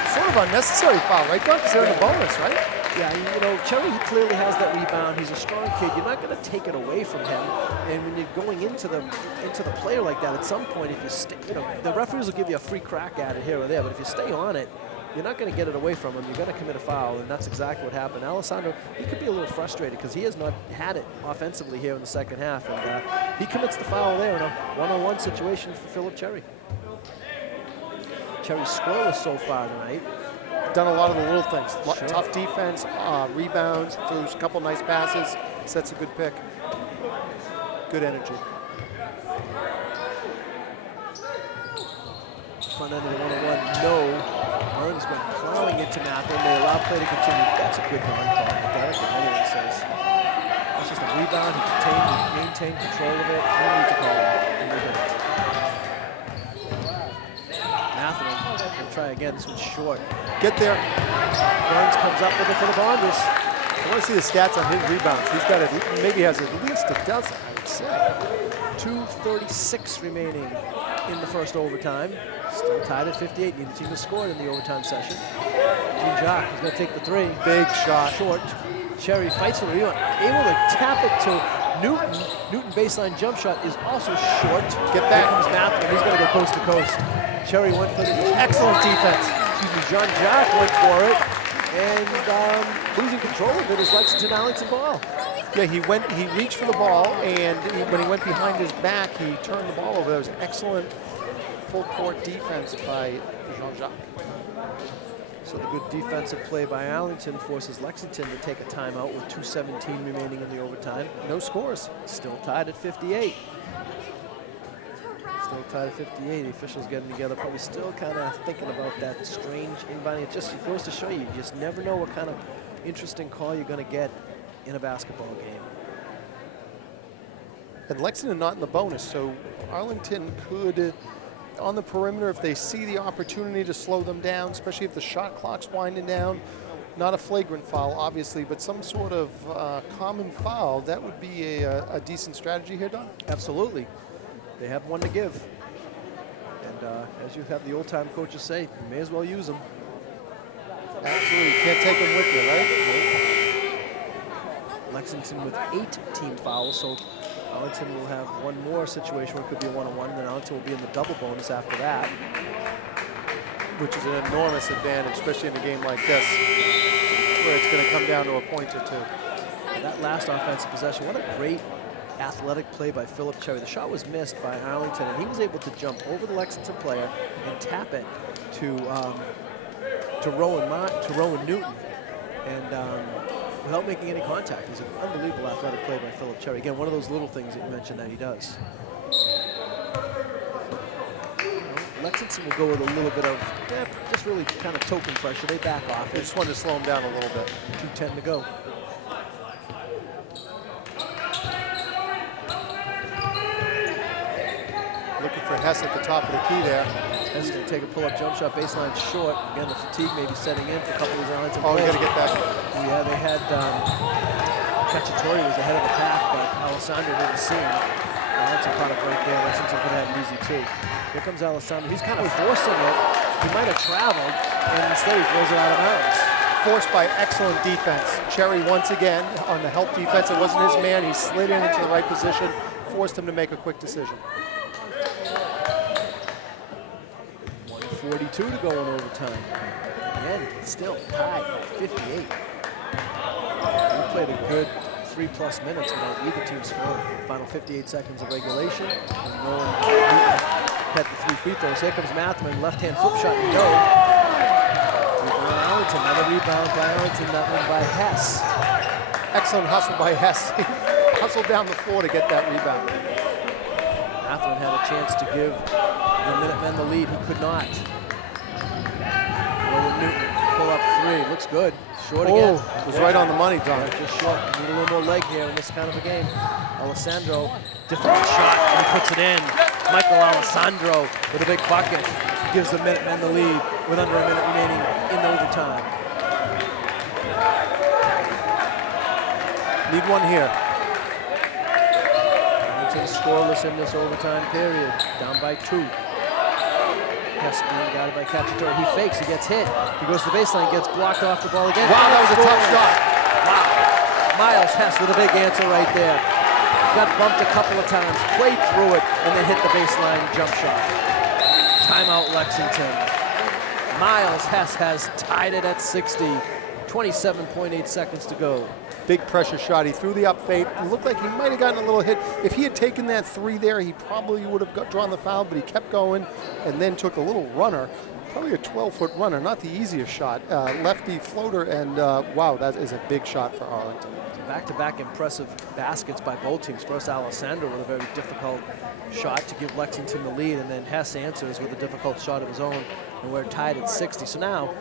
Sort of unnecessary foul, right, Doug? Because they're in the bonus, right? Yeah, you know, Cherry clearly has that rebound. He's a strong kid. You're not going to take it away from him. And when you're going into the player like that, at some point, if you stay, the referees will give you a free crack at it here or there. But if you stay on it, you're not going to get it away from him. You're going to commit a foul, and that's exactly what happened. Alessandro, he could be a little frustrated because he has not had it offensively here in the second half. And he commits the foul there in a one-on-one situation for Philip Cherry. Cherry's scoreless so far tonight. done a lot of the little things. Tough defense, rebounds, throws a couple nice passes, sets a good pick. Good energy. Front end of the 101, no. Burns went plowing into Mather, and they allow play to continue. That's a good run call, Derek, if anyone says. That's just a rebound. He maintained control of it. No need to call it, and they didn't. Mather will try again. This one's short. Get there. Burns comes up with it for the Bonders. I want to see the stats on his rebounds. He's got maybe has at least a dozen, I would say. 2:36 remaining in the first overtime. Still tied at 58. Neither team has scored in the overtime session. Team Jock is going to take the three. Big shot. Short. Cherry fights for the rebound. Able to tap it to Newton. Newton baseline jump shot is also short. Get back. Here comes Mather. He's going to go coast to coast. Cherry went for the excellent defense. Excuse me, Jean-Jacques went for it. And losing control of it is Lexington Arlington ball. Yeah, he reached for the ball, and when he went behind his back, he turned the ball over. That was an excellent full court defense by Jean-Jacques. So the good defensive play by Arlington forces Lexington to take a timeout with 2:17 remaining in the overtime. No scores. Still tied at 58. Still tied at 58. The officials getting together, probably still kind of thinking about that strange inbounding. It just goes to show you just never know what kind of interesting call you're going to get in a basketball game. And Lexington not in the bonus, so Arlington could, on the perimeter, if they see the opportunity to slow them down, especially if the shot clock's winding down, not a flagrant foul, obviously, but some sort of common foul, that would be a decent strategy here, Don? Absolutely. They have one to give. And as you have the old-time coaches say, you may as well use them. Absolutely. Can't take them with you, right? Lexington with 8 team fouls, so Arlington will have one more situation where it could be a one-on-one, and then Arlington will be in the double bonus after that. Which is an enormous advantage, especially in a game like this, where it's going to come down to a point or two. And that last offensive possession, what a great athletic play by Philip Cherry. The shot was missed by Arlington, and he was able to jump over the Lexington player and tap it to Rowan Newton, and without making any contact. It's an unbelievable athletic play by Philip Cherry. Again, one of those little things that you mentioned that he does. Lexington will go with a little bit of just really kind of token pressure. They back off. They just wanted to slow him down a little bit. 2:10 to go. Looking for Hess at the top of the key there. Hess is going to take a pull-up jump shot, baseline short. Again, the fatigue may be setting in for a couple of these Arlington Oh, we players. got to get that. Yeah, they had Cacciatore was ahead of the pack, but Alessandro didn't see him. Arlington caught it right there. Lexington could have it easy too. Here comes Alessandro. He's kind of forcing it. He might have traveled, and instead he throws it out of bounds. Forced by excellent defense. Cherry once again on the help defense. It wasn't his man. He slid in into the right position, forced him to make a quick decision. 1:42 to go in overtime. Again, still tied at 58. We played a good 3+ minutes without either team scoring. Final 58 seconds of regulation. And Rowan had the 3 free throws. Here comes Mathman, left-hand flip shot, no. Arlington, another rebound by Arlington, that one by Hess. Excellent hustle by Hess. He hustled down the floor to get that rebound. Mathman had a chance to give the Minutemen the lead. He could not. Rowan Newton, pull up 3. Looks good. Short again. It was right on the money, Don. Yeah, just short. Need a little more leg here in this kind of a game. Alessandro, difficult shot, and he puts it in. Michael Alessandro with a big bucket gives the Minutemen the lead with under a minute remaining in overtime. Need one here. Arlington scoreless in this overtime period, down by 2. Hess being guarded by Cacciatore. He fakes, he gets hit. He goes to the baseline, gets blocked off the ball again. Wow, that was a tough shot. Wow. Miles Hess with a big answer right there. Got bumped a couple of times, played through it, and then hit the baseline jump shot. Timeout Lexington. Miles Hess has tied it at 60. 27.8 seconds to go. Big pressure shot. He threw the up fade. It looked like he might have gotten a little hit. If he had taken that 3 there, he probably would have drawn the foul, but he kept going and then took a little runner Probably a 12-foot runner, not the easiest shot. Lefty floater, and wow, that is a big shot for Arlington. Back-to-back impressive baskets by both teams. First, Alessandro with a very difficult shot to give Lexington the lead, and then Hess answers with a difficult shot of his own, and we're tied at 60. So now,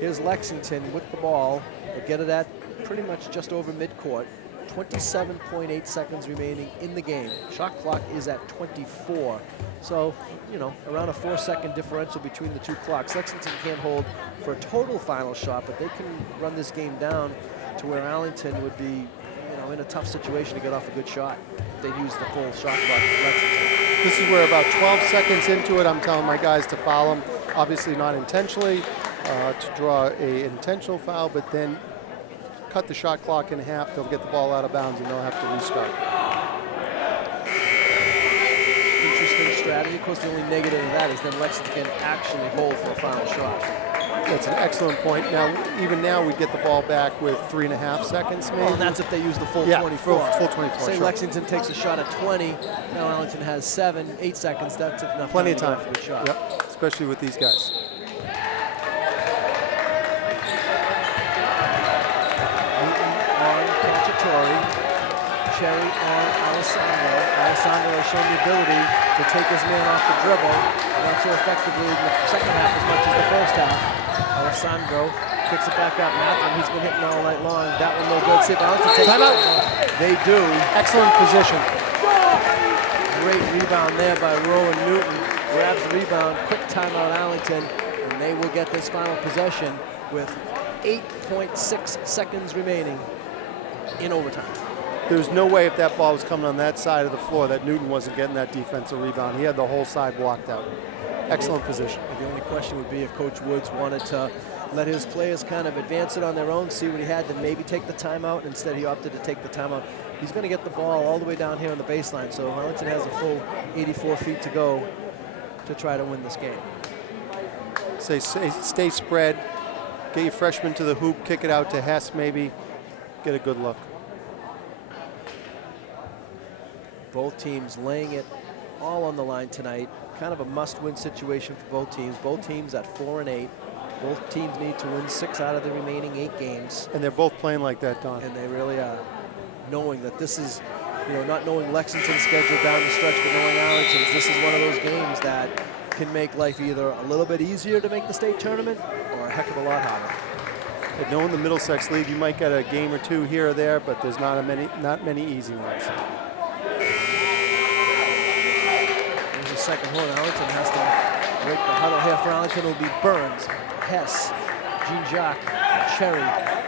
here's Lexington with the ball. They get it at pretty much just over midcourt. 27.8 seconds remaining in the game. Shot clock is at 24. So, you know, around a 4-second differential between the two clocks. Lexington can't hold for a total final shot, but they can run this game down to where Arlington would be, you know, in a tough situation to get off a good shot if they use the full shot clock for Lexington. This is where about 12 seconds into it, I'm telling my guys to foul them. Obviously not intentionally, to draw a intentional foul, but then cut the shot clock in half. They'll get the ball out of bounds and they'll have to restart. Interesting strategy. Of course, the only negative of that is then Lexington can actually hold for a final shot. That's an excellent point. Now, even now, we get the ball back with 3.5 seconds, maybe. Well, and that's if they use the full 24. Full 24. Say sure. Lexington takes a shot at 20. Now Arlington has 8 seconds. That's enough. Plenty of time for the shot. Yep, especially with these guys. Cherry on Alessandro. Alessandro has shown the ability to take his man off the dribble, not so effectively in the second half as much as the first half. Alessandro picks it back up. Matthew, he's been hitting all night long. That one no good. See if Arlington takes it. They do. Excellent position. Great rebound there by Rowan Newton. Grabs the rebound. Quick timeout Arlington, and they will get this final possession with 8.6 seconds remaining in overtime. There's no way if that ball was coming on that side of the floor that Newton wasn't getting that defensive rebound. He had the whole side blocked out. Excellent position. The only question would be if Coach Woods wanted to let his players kind of advance it on their own, see what he had, then maybe take the timeout. Instead, he opted to take the timeout. He's going to get the ball all the way down here on the baseline, so Arlington has a full 84 feet to go to try to win this game. Stay spread, get your freshman to the hoop, kick it out to Hess maybe, get a good look. Both teams laying it all on the line tonight. Kind of a must-win situation for both teams. Both teams at 4-8. Both teams need to win 6 out of the remaining 8 games. And they're both playing like that, Don. And they really are. Knowing that this is, you know, not knowing Lexington's schedule down the stretch, but knowing Arlington's, this is one of those games that can make life either a little bit easier to make the state tournament or a heck of a lot harder. And knowing the Middlesex League, you might get a game or two here or there, but there's not many easy ones. There's a second horn. Arlington has to break the huddle here. For Arlington, it'll be Burns, Hess, Jean-Jacques, Cherry,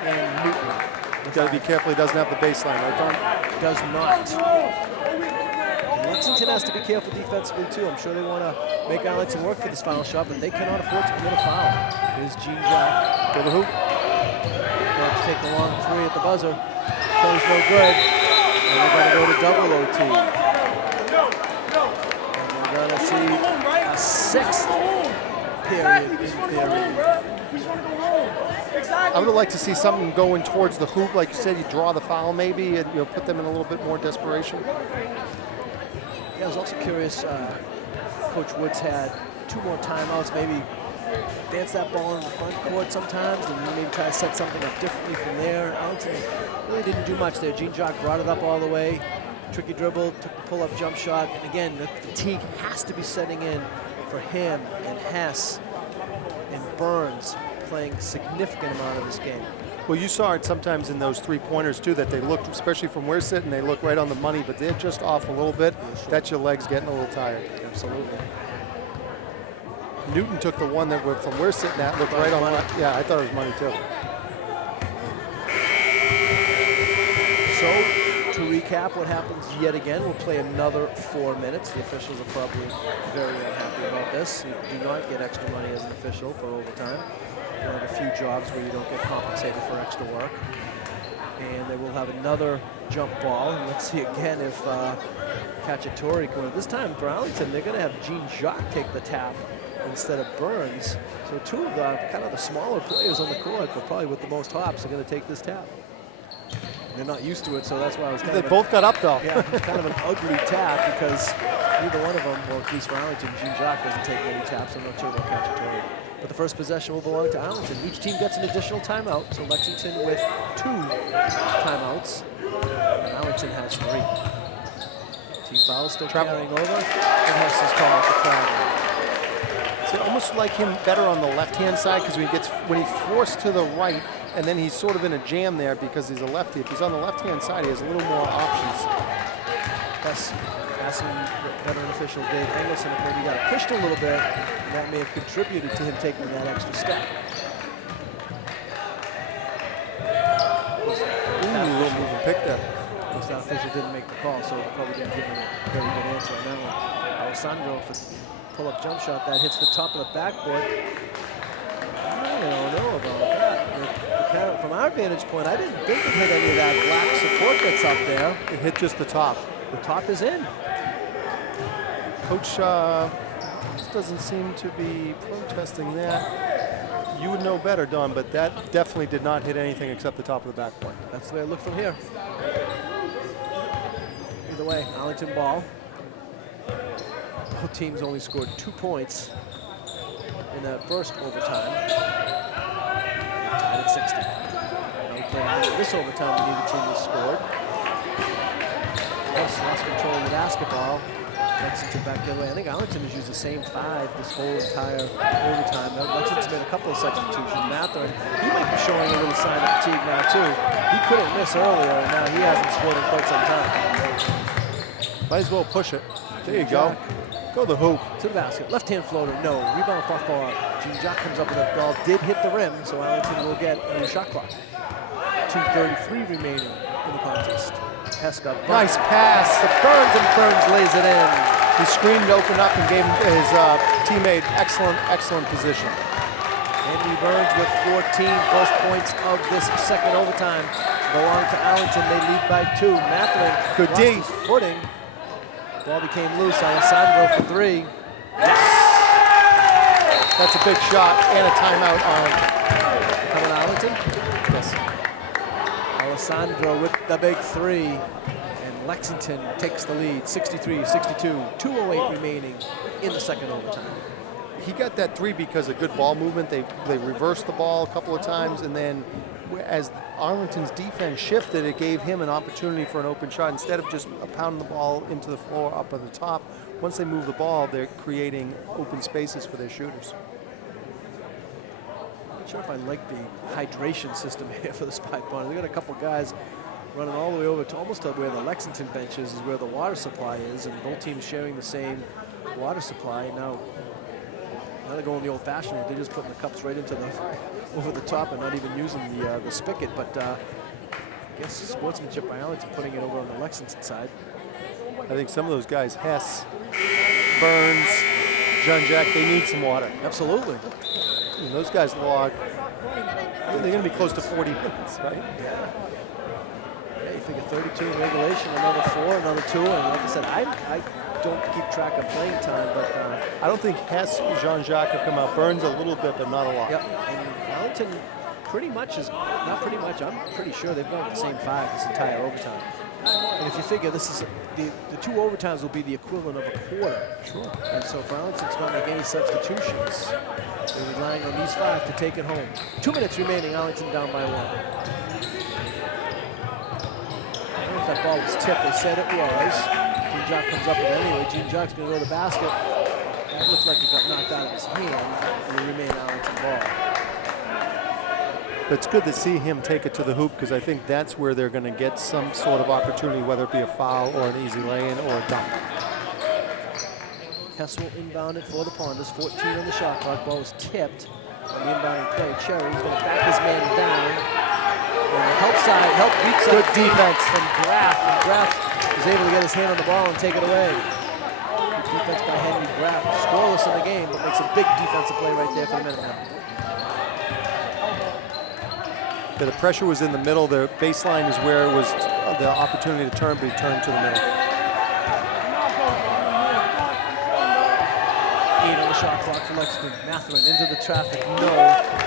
and Newton. You've got to be careful he doesn't have the baseline, right, Don? Does not. And Lexington has to be careful defensively, too. I'm sure they want to make Arlington work for this final shot, but they cannot afford to commit a foul. Here's Jean-Jacques to the hoop. They'll have to take the long 3 at the buzzer. Show's no good. And they're going to go to double OT. And we're going to see a 6th period in theory. I would like to see something going towards the hoop. Like you said, you draw the foul maybe and put them in a little bit more desperation. Yeah, I was also curious, Coach Woods had 2 more timeouts, maybe dance that ball in the front court sometimes and maybe try to set something up differently from there. Arlington really didn't do much there. Jean-Jacques brought it up all the way. Tricky dribble, took the pull-up jump shot. And again, the fatigue has to be setting in for him and Hess and Burns, playing significant amount of this game. Well, you saw it sometimes in those 3-pointers too, that they look, especially from where sitting, they look right on the money, but they're just off a little bit. That's your legs getting a little tired. Absolutely. Newton took the one that from where sitting at, looked right on money. Yeah, I thought it was money too. So, to recap what happens yet again, we'll play another 4 minutes. The officials are probably very unhappy about this. You do not get extra money as an official for overtime. One of the few jobs where you don't get compensated for extra work. And they will have another jump ball. And let's see again if Cacciatore can win. This time for Arlington, they're going to have Jean-Jacques take the tap instead of Burns. So 2 of the kind of the smaller players on the court, but probably with the most hops, are going to take this tap. They're not used to it, so that's why I was kind of... They both got up, though. Yeah, it's kind of an ugly tap because neither one of them, well, at least for Arlington, Jean-Jacques doesn't take many taps. I'm not sure about Cacciatore. But the first possession will belong to Arlington. Each team gets an additional timeout, so Lexington with 2 timeouts, and Arlington has 3. Team foul still carrying over, and Hess is called for travel. So almost like him better on the left-hand side, because when he's forced to the right, and then he's sort of in a jam there because he's a lefty. If he's on the left-hand side, he has a little more options. Hess asking veteran official Dave Engelson if maybe he got pushed a little bit, and that may have contributed to him taking that extra step. Ooh, a little move and pick there. Course, that official didn't make the call, so probably didn't give him a very good answer on that one. Alessandro for pull-up jump shot that hits the top of the backboard. I don't know about that. From our vantage point, I didn't think it hit any of that black support that's up there. It hit just the top. The top is in. Coach just doesn't seem to be protesting that. You would know better, Don, but that definitely did not hit anything except the top of the backboard. That's the way it looked from here. Either way, Arlington ball. Both teams only scored 2 points in that first overtime. Tied at 60. Now this overtime, neither team has scored. Hess lost control of the basketball. Lexington back the other way. I think Arlington has used the same 5 this whole entire overtime. Lexington's made a couple of substitutions. Matherin, he might be showing a little sign of fatigue now too. He couldn't miss earlier, and now he hasn't scored in quite some time. Might as well push it. There you go. Go the hoop. To the basket. Left-hand floater, no. Rebound off ball. Gene Jock comes up with a ball. Did hit the rim, so Arlington will get a shot clock. 2:33 remaining in the contest. Hess got nice pass. Burns, and Burns lays it in. He screened, opened up, and gave his teammate excellent position. Anthony Burns with 14 first points of this second overtime. Belong to Arlington. They lead by 2. Matherin good lost D. his footing. Ball became loose. Alessandro for 3. That's a big shot and a timeout on coming Arlington. Yes. Alessandro with the big 3, and Lexington takes the lead, 63-62. 2:08 remaining in the second overtime. He got that 3 because of good ball movement. They reversed the ball a couple of times, and then as Arlington's defense shifted, it gave him an opportunity for an open shot. Instead of just pounding the ball into the floor up at the top, once they move the ball, they're creating open spaces for their shooters. I'm not sure if I like the hydration system here for the Spy Pond. We got a couple guys running all the way over to almost to where the Lexington bench is where the water supply is, and both teams sharing the same water supply. Now they're going the old-fashioned way. They're just putting the cups right into the over the top and not even using the spigot. But I guess sportsmanship by Arlington, putting it over on the Lexington side. I think some of those guys, Hess, Burns, Jean-Jacques, they need some water. Absolutely. And those guys log. They're going to be close to 40 minutes, right? Yeah, you figure 32 in regulation, another 4, another 2, and like I said, I don't keep track of playing time, but I don't think Hess and Jean-Jacques have come out. Burns a little bit, but not a lot. Yep, and Arlington pretty much is, not pretty much, I'm pretty sure they've gone the same 5 this entire overtime. And if you figure this is, the 2 overtimes will be the equivalent of a quarter. Sure. And so for Arlington to not make any substitutions, they're relying on these 5 to take it home. 2 minutes remaining, Arlington down by 1. I don't know if that ball was tipped. They said it was. Gene Jock comes up with it anyway. Gene Jock's going to go to the basket. That looked like it got knocked out of his hand, and it remained Arlington ball. But it's good to see him take it to the hoop, because I think that's where they're going to get some sort of opportunity, whether it be a foul or an easy lay-in or a dunk. Hess will inbound it for the Ponders. 14 on the shot clock. Ball is tipped on the inbounding play. Cherry, he's going to back his man down. And help weak side. Good defense from Graff. And Graff is able to get his hand on the ball and take it away. Good defense by Henry Graff. Scoreless in the game, but makes a big defensive play right there for the Minutemen. Yeah, the pressure was in the middle. The baseline is where it was the opportunity to turn, but he turned to the middle. 8 on the shot clock for Lexington. Matherin into the traffic. No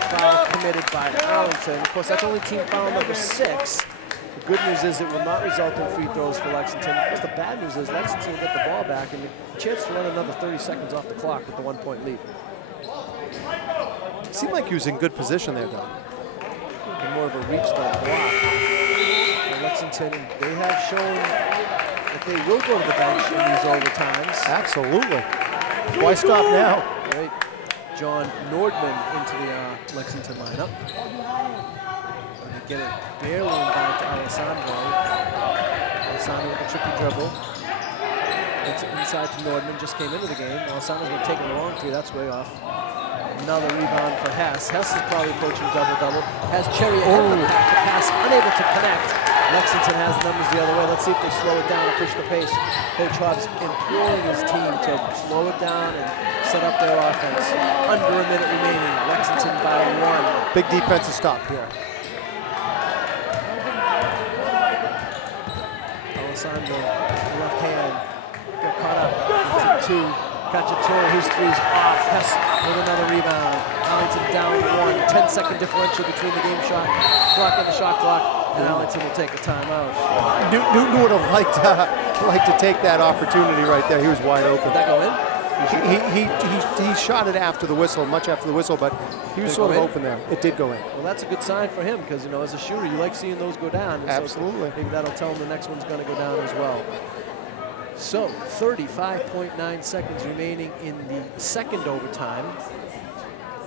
foul committed by Arlington. Of course, that's only team foul number 6. The good news is it will not result in free throws for Lexington. Of course, the bad news is Lexington will get the ball back and a chance to run another 30 seconds off the clock with the 1-point lead. seemed like he was in good position there, though. And more of a reach than a block. And Lexington, they have shown that they will go to the bench in these overtimes. Absolutely. Why stop now? Right. John Nordman into the Lexington lineup. And they get it barely inbound to Alessandro. Alessandro with a tricky dribble. It's inside to Nordman, just came into the game. Alessandro's going to take a long three, that's way off. Another rebound for Hess. Hess is probably approaching double-double. Has Cherry ahead of the pass, unable to connect. Lexington has numbers the other way. Let's see if they slow it down and push the pace. Coach Hobbs imploring his team to slow it down and set up their offense. Under a minute remaining. Lexington by 1. Big defensive stop here. Alessandro, left hand, got caught up. 2. Cacciatore, his three's off. Hess with another rebound. Arlington down 1. 10-second differential between the game shot clock and the shot clock. And Arlington will take a timeout. Newton would have liked to take that opportunity right there. He was wide open. Did that go in? He shot it after the whistle, much after the whistle, but he was sort of open there. It did go in. Well, that's a good sign for him because, you know, as a shooter, you like seeing those go down. And absolutely. So maybe that'll tell him the next one's going to go down as well. So 35.9 seconds remaining in the second overtime.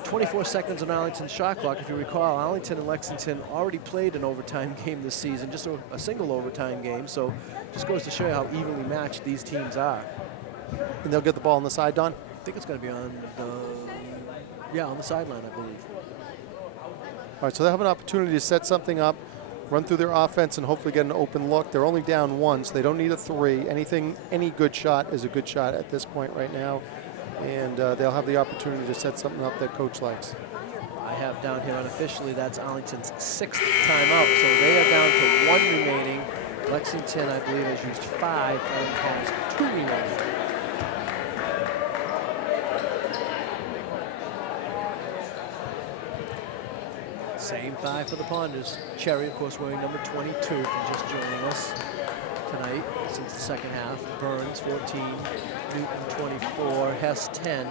24 seconds on Arlington's shot clock. If you recall, Arlington and Lexington already played an overtime game this season, just a single overtime game. So just goes to show you how evenly matched these teams are. And they'll get the ball on the side, Don? I think it's going to be on the sideline, I believe. All right, so they have an opportunity to set something up, run through their offense, and hopefully get an open look. They're only down 1, so they don't need a 3. Any good shot is a good shot at this point right now. And they'll have the opportunity to set something up that coach likes. I have down here unofficially, that's Arlington's 6th timeout. So they are down to 1 remaining. Lexington, I believe, has used 5 and has 2 remaining. Same 5 for the Ponders. Cherry, of course, wearing number 22, from just joining us tonight since the second half. Burns, 14. Newton, 24. Hess, 10.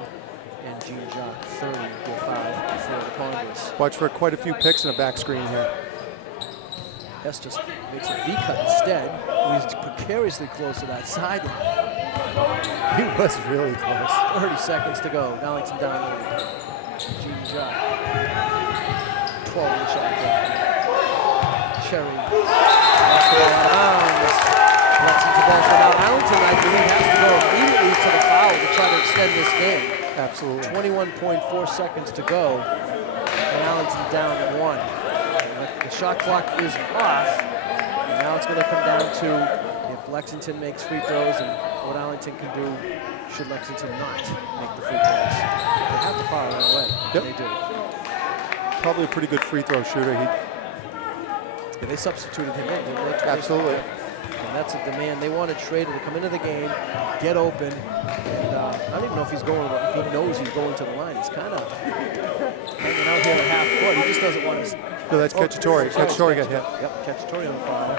And Jean Jacques, 30. With 5 for the Ponders. Watch for quite a few picks in a back screen here. Hess just makes a V-cut instead. He's precariously close to that sideline. He was really close. 30 seconds to go. Arlington down. Jean Jacques. 12 in the shot clock. Cherry. Lexington balls it out. Arlington, I believe, has to go immediately to the foul to try to extend this game. Absolutely. 21.4 seconds to go. And Arlington down 1. The shot clock is off. And now it's going to come down to if Lexington makes free throws and what Arlington can do should Lexington not make the free throws. They have to fire right away. Yep. They do. Probably a pretty good free throw shooter. Yeah, they substituted him in, didn't they? Absolutely. And that's a demand. They wanted Schrader to come into the game, get open, and I don't even know if he's going, if he knows he's going to the line. He's kind of hanging out here at half court. He just doesn't want to. No, that's Cacciatore. Cacciatore got hit. Yep, Cacciatore on foul.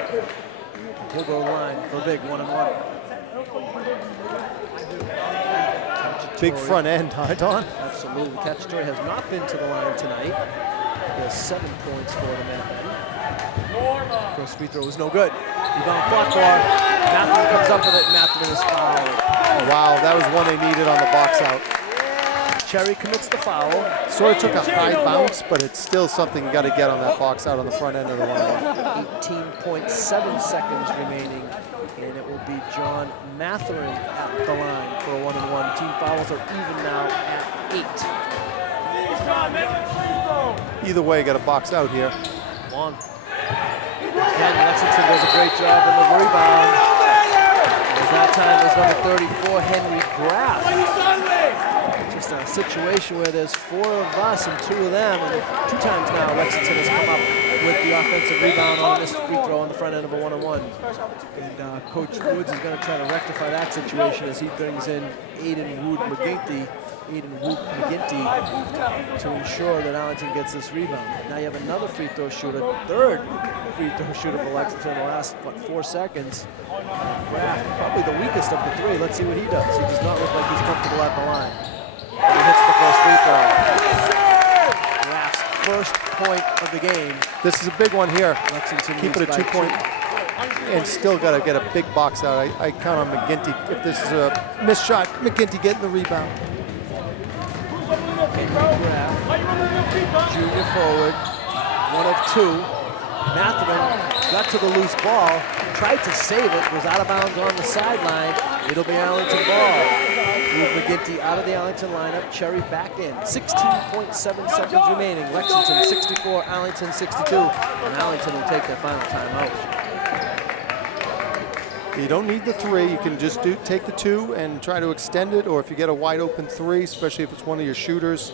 He'll go to the line for a big 1-on-1. Big front end, huh, Don? Absolutely. Cacciatore has not been to the line tonight. He has 7 points for the man. First free throw was no good. Rebound clock bar. Matthew comes up with it, and Matthew is fouled. Oh, wow, that was one they needed on the box out. Cherry commits the foul. Sort of took a high bounce, but it's still something you got to get on that box out on the front end of the 1-on-1. 18.7 seconds remaining, and it will be John Matherin at the line for a 1-on-1. Team fouls are even now at 8. Either way, got a box out here. Long. Again, Lexington does a great job in the rebound. As that time is number 34, Henry Graff. Just a situation where there's 4 of us and 2 of them, and 2 times now Lexington has come up with the offensive rebound on a missed free throw on the front end of a 1-on-1. And Coach Woods is going to try to rectify that situation as he brings in Aiden Wood McGinty to ensure that Arlington gets this rebound. Now you have another free throw shooter, 3rd free throw shooter for Lexington in the last, 4 seconds. Graff, probably the weakest of the 3. Let's see what he does. He does not look like he's comfortable at the line. He hits the first free throw. first point of the game. This is a big one here. Lexington Keep it a leads by 2 point. And still got to get a big box out. I count on McGinty. If this is a missed shot, McGinty getting the rebound. Junior forward, 1 of 2. Matherman got to the loose ball, tried to save it, was out of bounds on the sideline. It'll be Arlington ball. Move McGinty out of the Arlington lineup, Cherry back in. 16.7 seconds remaining. Lexington 64, Arlington 62, and Arlington will take their final timeout. You don't need the 3. You can just take the 2 and try to extend it, or if you get a wide open 3, especially if it's one of your shooters,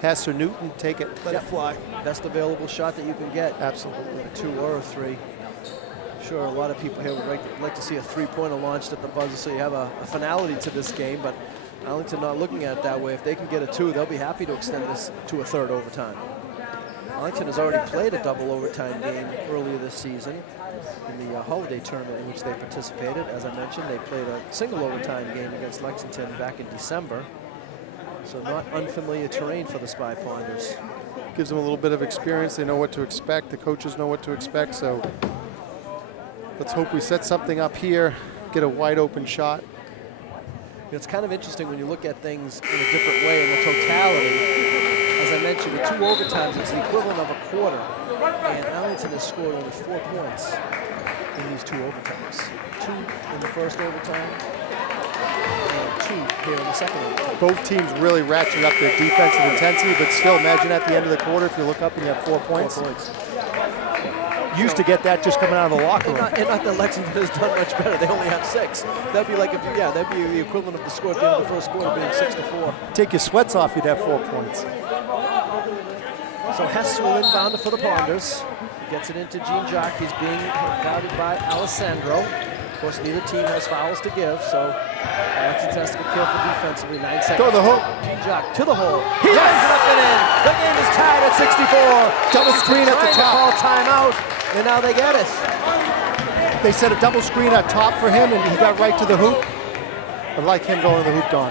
Hess or Newton, take it, let it fly. Best available shot that you can get. Absolutely. A 2 or a 3. I'm sure a lot of people here would like to see a 3-pointer launched at the buzzer so you have a finality to this game, but Arlington not looking at it that way. If they can get a 2, they'll be happy to extend this to a 3rd overtime. Arlington has already played a double overtime game earlier this season in the holiday tournament in which they participated. As I mentioned, they played a single overtime game against Lexington back in December. So not unfamiliar terrain for the Spy Ponders. Gives them a little bit of experience. They know what to expect. The coaches know what to expect. So let's hope we set something up here, get a wide open shot. It's kind of interesting when you look at things in a different way in the totality. As I mentioned, with 2 overtimes, it's the equivalent of a quarter. And Arlington has scored only 4 points in these 2 overtimes. 2 in the first overtime, and 2 here in the second overtime. Both teams really ratchet up their defensive intensity, but still, imagine at the end of the quarter, if you look up and you have 4 points. 4 points. Used to get that just coming out of the locker room. And not that Lexington has done much better. They only have 6. That'd be like that'd be the equivalent of the score at the end of the first quarter being 6-4. Take your sweats off, you'd have 4 points. So Hess will inbound for the Ponders. Gets it into Jean Jacques. He's being guarded by Alessandro. Of course, neither team has fouls to give, so Lexington has to be careful defensively. 9 seconds. Go to the hook. Jean Jacques to the hole. He lines it up and in. The game is tied at 64. Double screen at the top. Call timeout, and now they get it. They set a double screen up top for him, and he got right to the hoop. I like him going to the hoop, Don.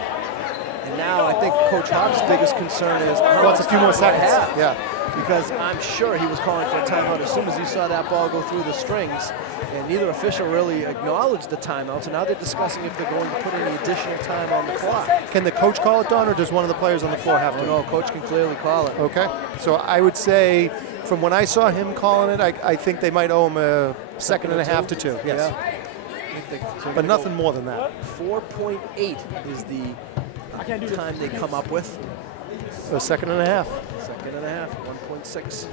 And now I think Coach Hobbs' biggest concern is wants a few more seconds. Yeah. Because I'm sure he was calling for a timeout as soon as he saw that ball go through the strings. And neither official really acknowledged the timeout. So now they're discussing if they're going to put any additional time on the clock. Can the coach call it, Don, or does one of the players on the floor have to? No, coach can clearly call it. Okay. So I would say, from when I saw him calling it, I think they might owe him a second and a half to 2. Yes. Yeah. But nothing more than that. 4.8 is the time they come up with. A second and a half. Second and a half, 1.6.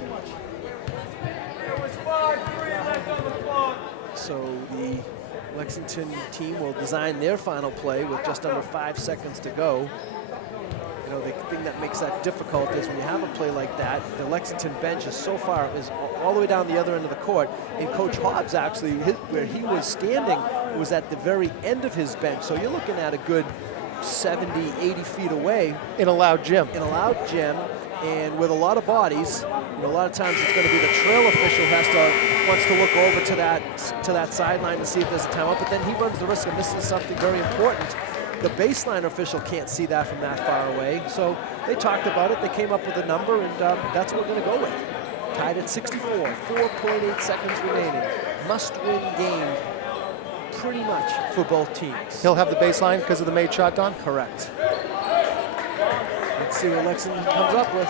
So the Lexington team will design their final play with just under 5 seconds to go. You know, the thing that makes that difficult is when you have a play like that, the Lexington bench is so far, is all the way down the other end of the court, and Coach Hobbs actually, where he was standing, was at the very end of his bench. So you're looking at a good 70, 80 feet away. In a loud gym. In a loud gym, and with a lot of bodies. You know, a lot of times it's going to be the trail official wants to look over to that sideline to see if there's a timeout, but then he runs the risk of missing something very important. The baseline official can't see that from that far away. So they talked about it, they came up with a number, and that's what we're going to go with. Tied at 64, 4.8 seconds remaining. Must-win game, pretty much, for both teams. He'll have the baseline because of the made shot, Don? Correct. Let's see what Lexington comes up with.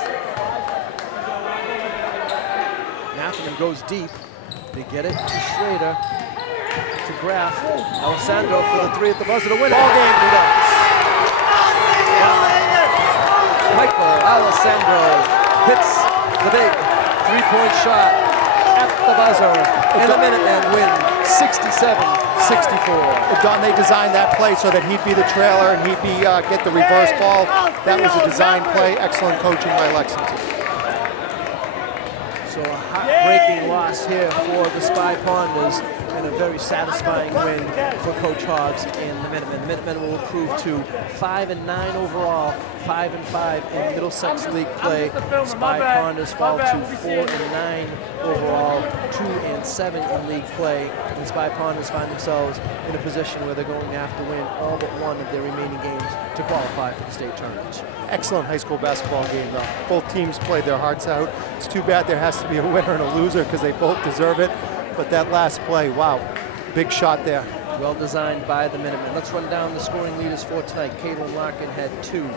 Matherman goes deep. They get it to Schrader, to Graff. Alessandro for the 3 at the buzzer to win it. Ball game, he does. Michael Alessandro hits the big 3-point shot at the buzzer, and the Minutemen win 67-64. Don, they designed that play so that he'd be the trailer and he'd be get the reverse ball. That was a design play. Excellent coaching by Lexington. So a heartbreaking loss here for the Spy Ponders. and a very satisfying win for Coach Hobbs and the Minutemen. The Minutemen will improve to 5-9 overall, 5-5 in Middlesex League play. Spy Ponders fall to 4-9 overall, 2-7 in league play. And Spy Ponders find themselves in a position where they're going to have to win all but one of their remaining games to qualify for the state tournament. Excellent high school basketball game, though. Both teams played their hearts out. It's too bad there has to be a winner and a loser because they both deserve it. But that last play, wow, big shot there. Well designed by the Minutemen. Let's run down the scoring leaders for tonight. Caitlin Larkin had 2.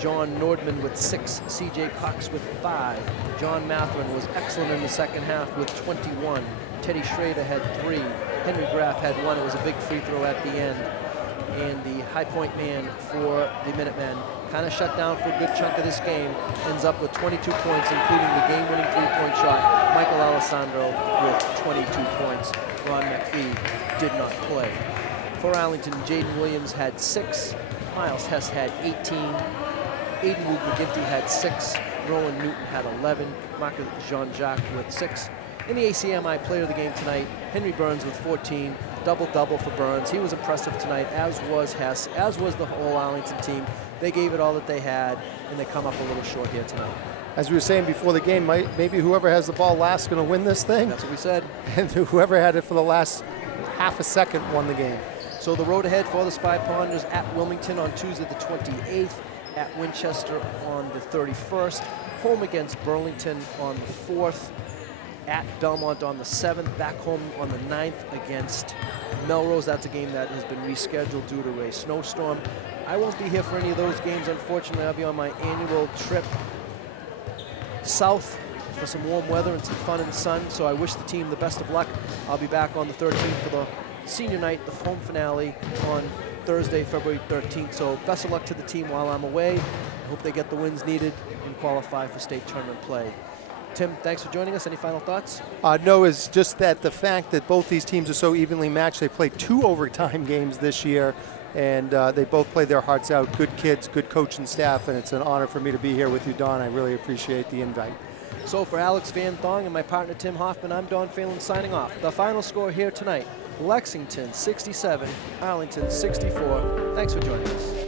John Nordman with 6. CJ Cox with 5. John Matherin was excellent in the second half with 21. Teddy Schrader had 3. Henry Graff had 1. It was a big free throw at the end. And the high point man for the Minutemen kind of shut down for a good chunk of this game. Ends up with 22 points, including the game-winning three-point shot. Michael Alessandro with 22 points. Ron McPhee did not play. For Arlington, Jaden Williams had 6. Miles Hess had 18. Aiden Wood McGinty had 6. Rowan Newton had 11. Marcus Jean-Jacques with 6. In the ACMi player of the game tonight, Henry Burns with 14. Double-double for Burns. He was impressive tonight, as was Hess, as was the whole Arlington team. They gave it all that they had, and they come up a little short here tonight. As we were saying before the game, maybe whoever has the ball last is going to win this thing. That's what we said. And whoever had it for the last half a second won the game. So the road ahead for the Spy Ponders at Wilmington on Tuesday the 28th, at Winchester on the 31st, home against Burlington on the 4th, at Belmont on the 7th, back home on the 9th against Melrose. That's a game that has been rescheduled due to a snowstorm. I won't be here for any of those games, unfortunately. I'll be on my annual trip south for some warm weather and some fun in the sun, so I wish the team the best of luck. I'll be back on the 13th for the senior night, the home finale on Thursday, February 13th. So best of luck to the team while I'm away. I hope they get the wins needed and qualify for state tournament play. Tim, thanks for joining us. Any final thoughts? No, it's just that the fact that both these teams are so evenly matched. They played 2 overtime games this year, and they both played their hearts out. Good kids, good coach and staff, and it's an honor for me to be here with you, Don. I really appreciate the invite. So for Alex Van Thong and my partner Tim Hoffman, I'm Don Phelan signing off. The final score here tonight, Lexington 67, Arlington 64. Thanks for joining us.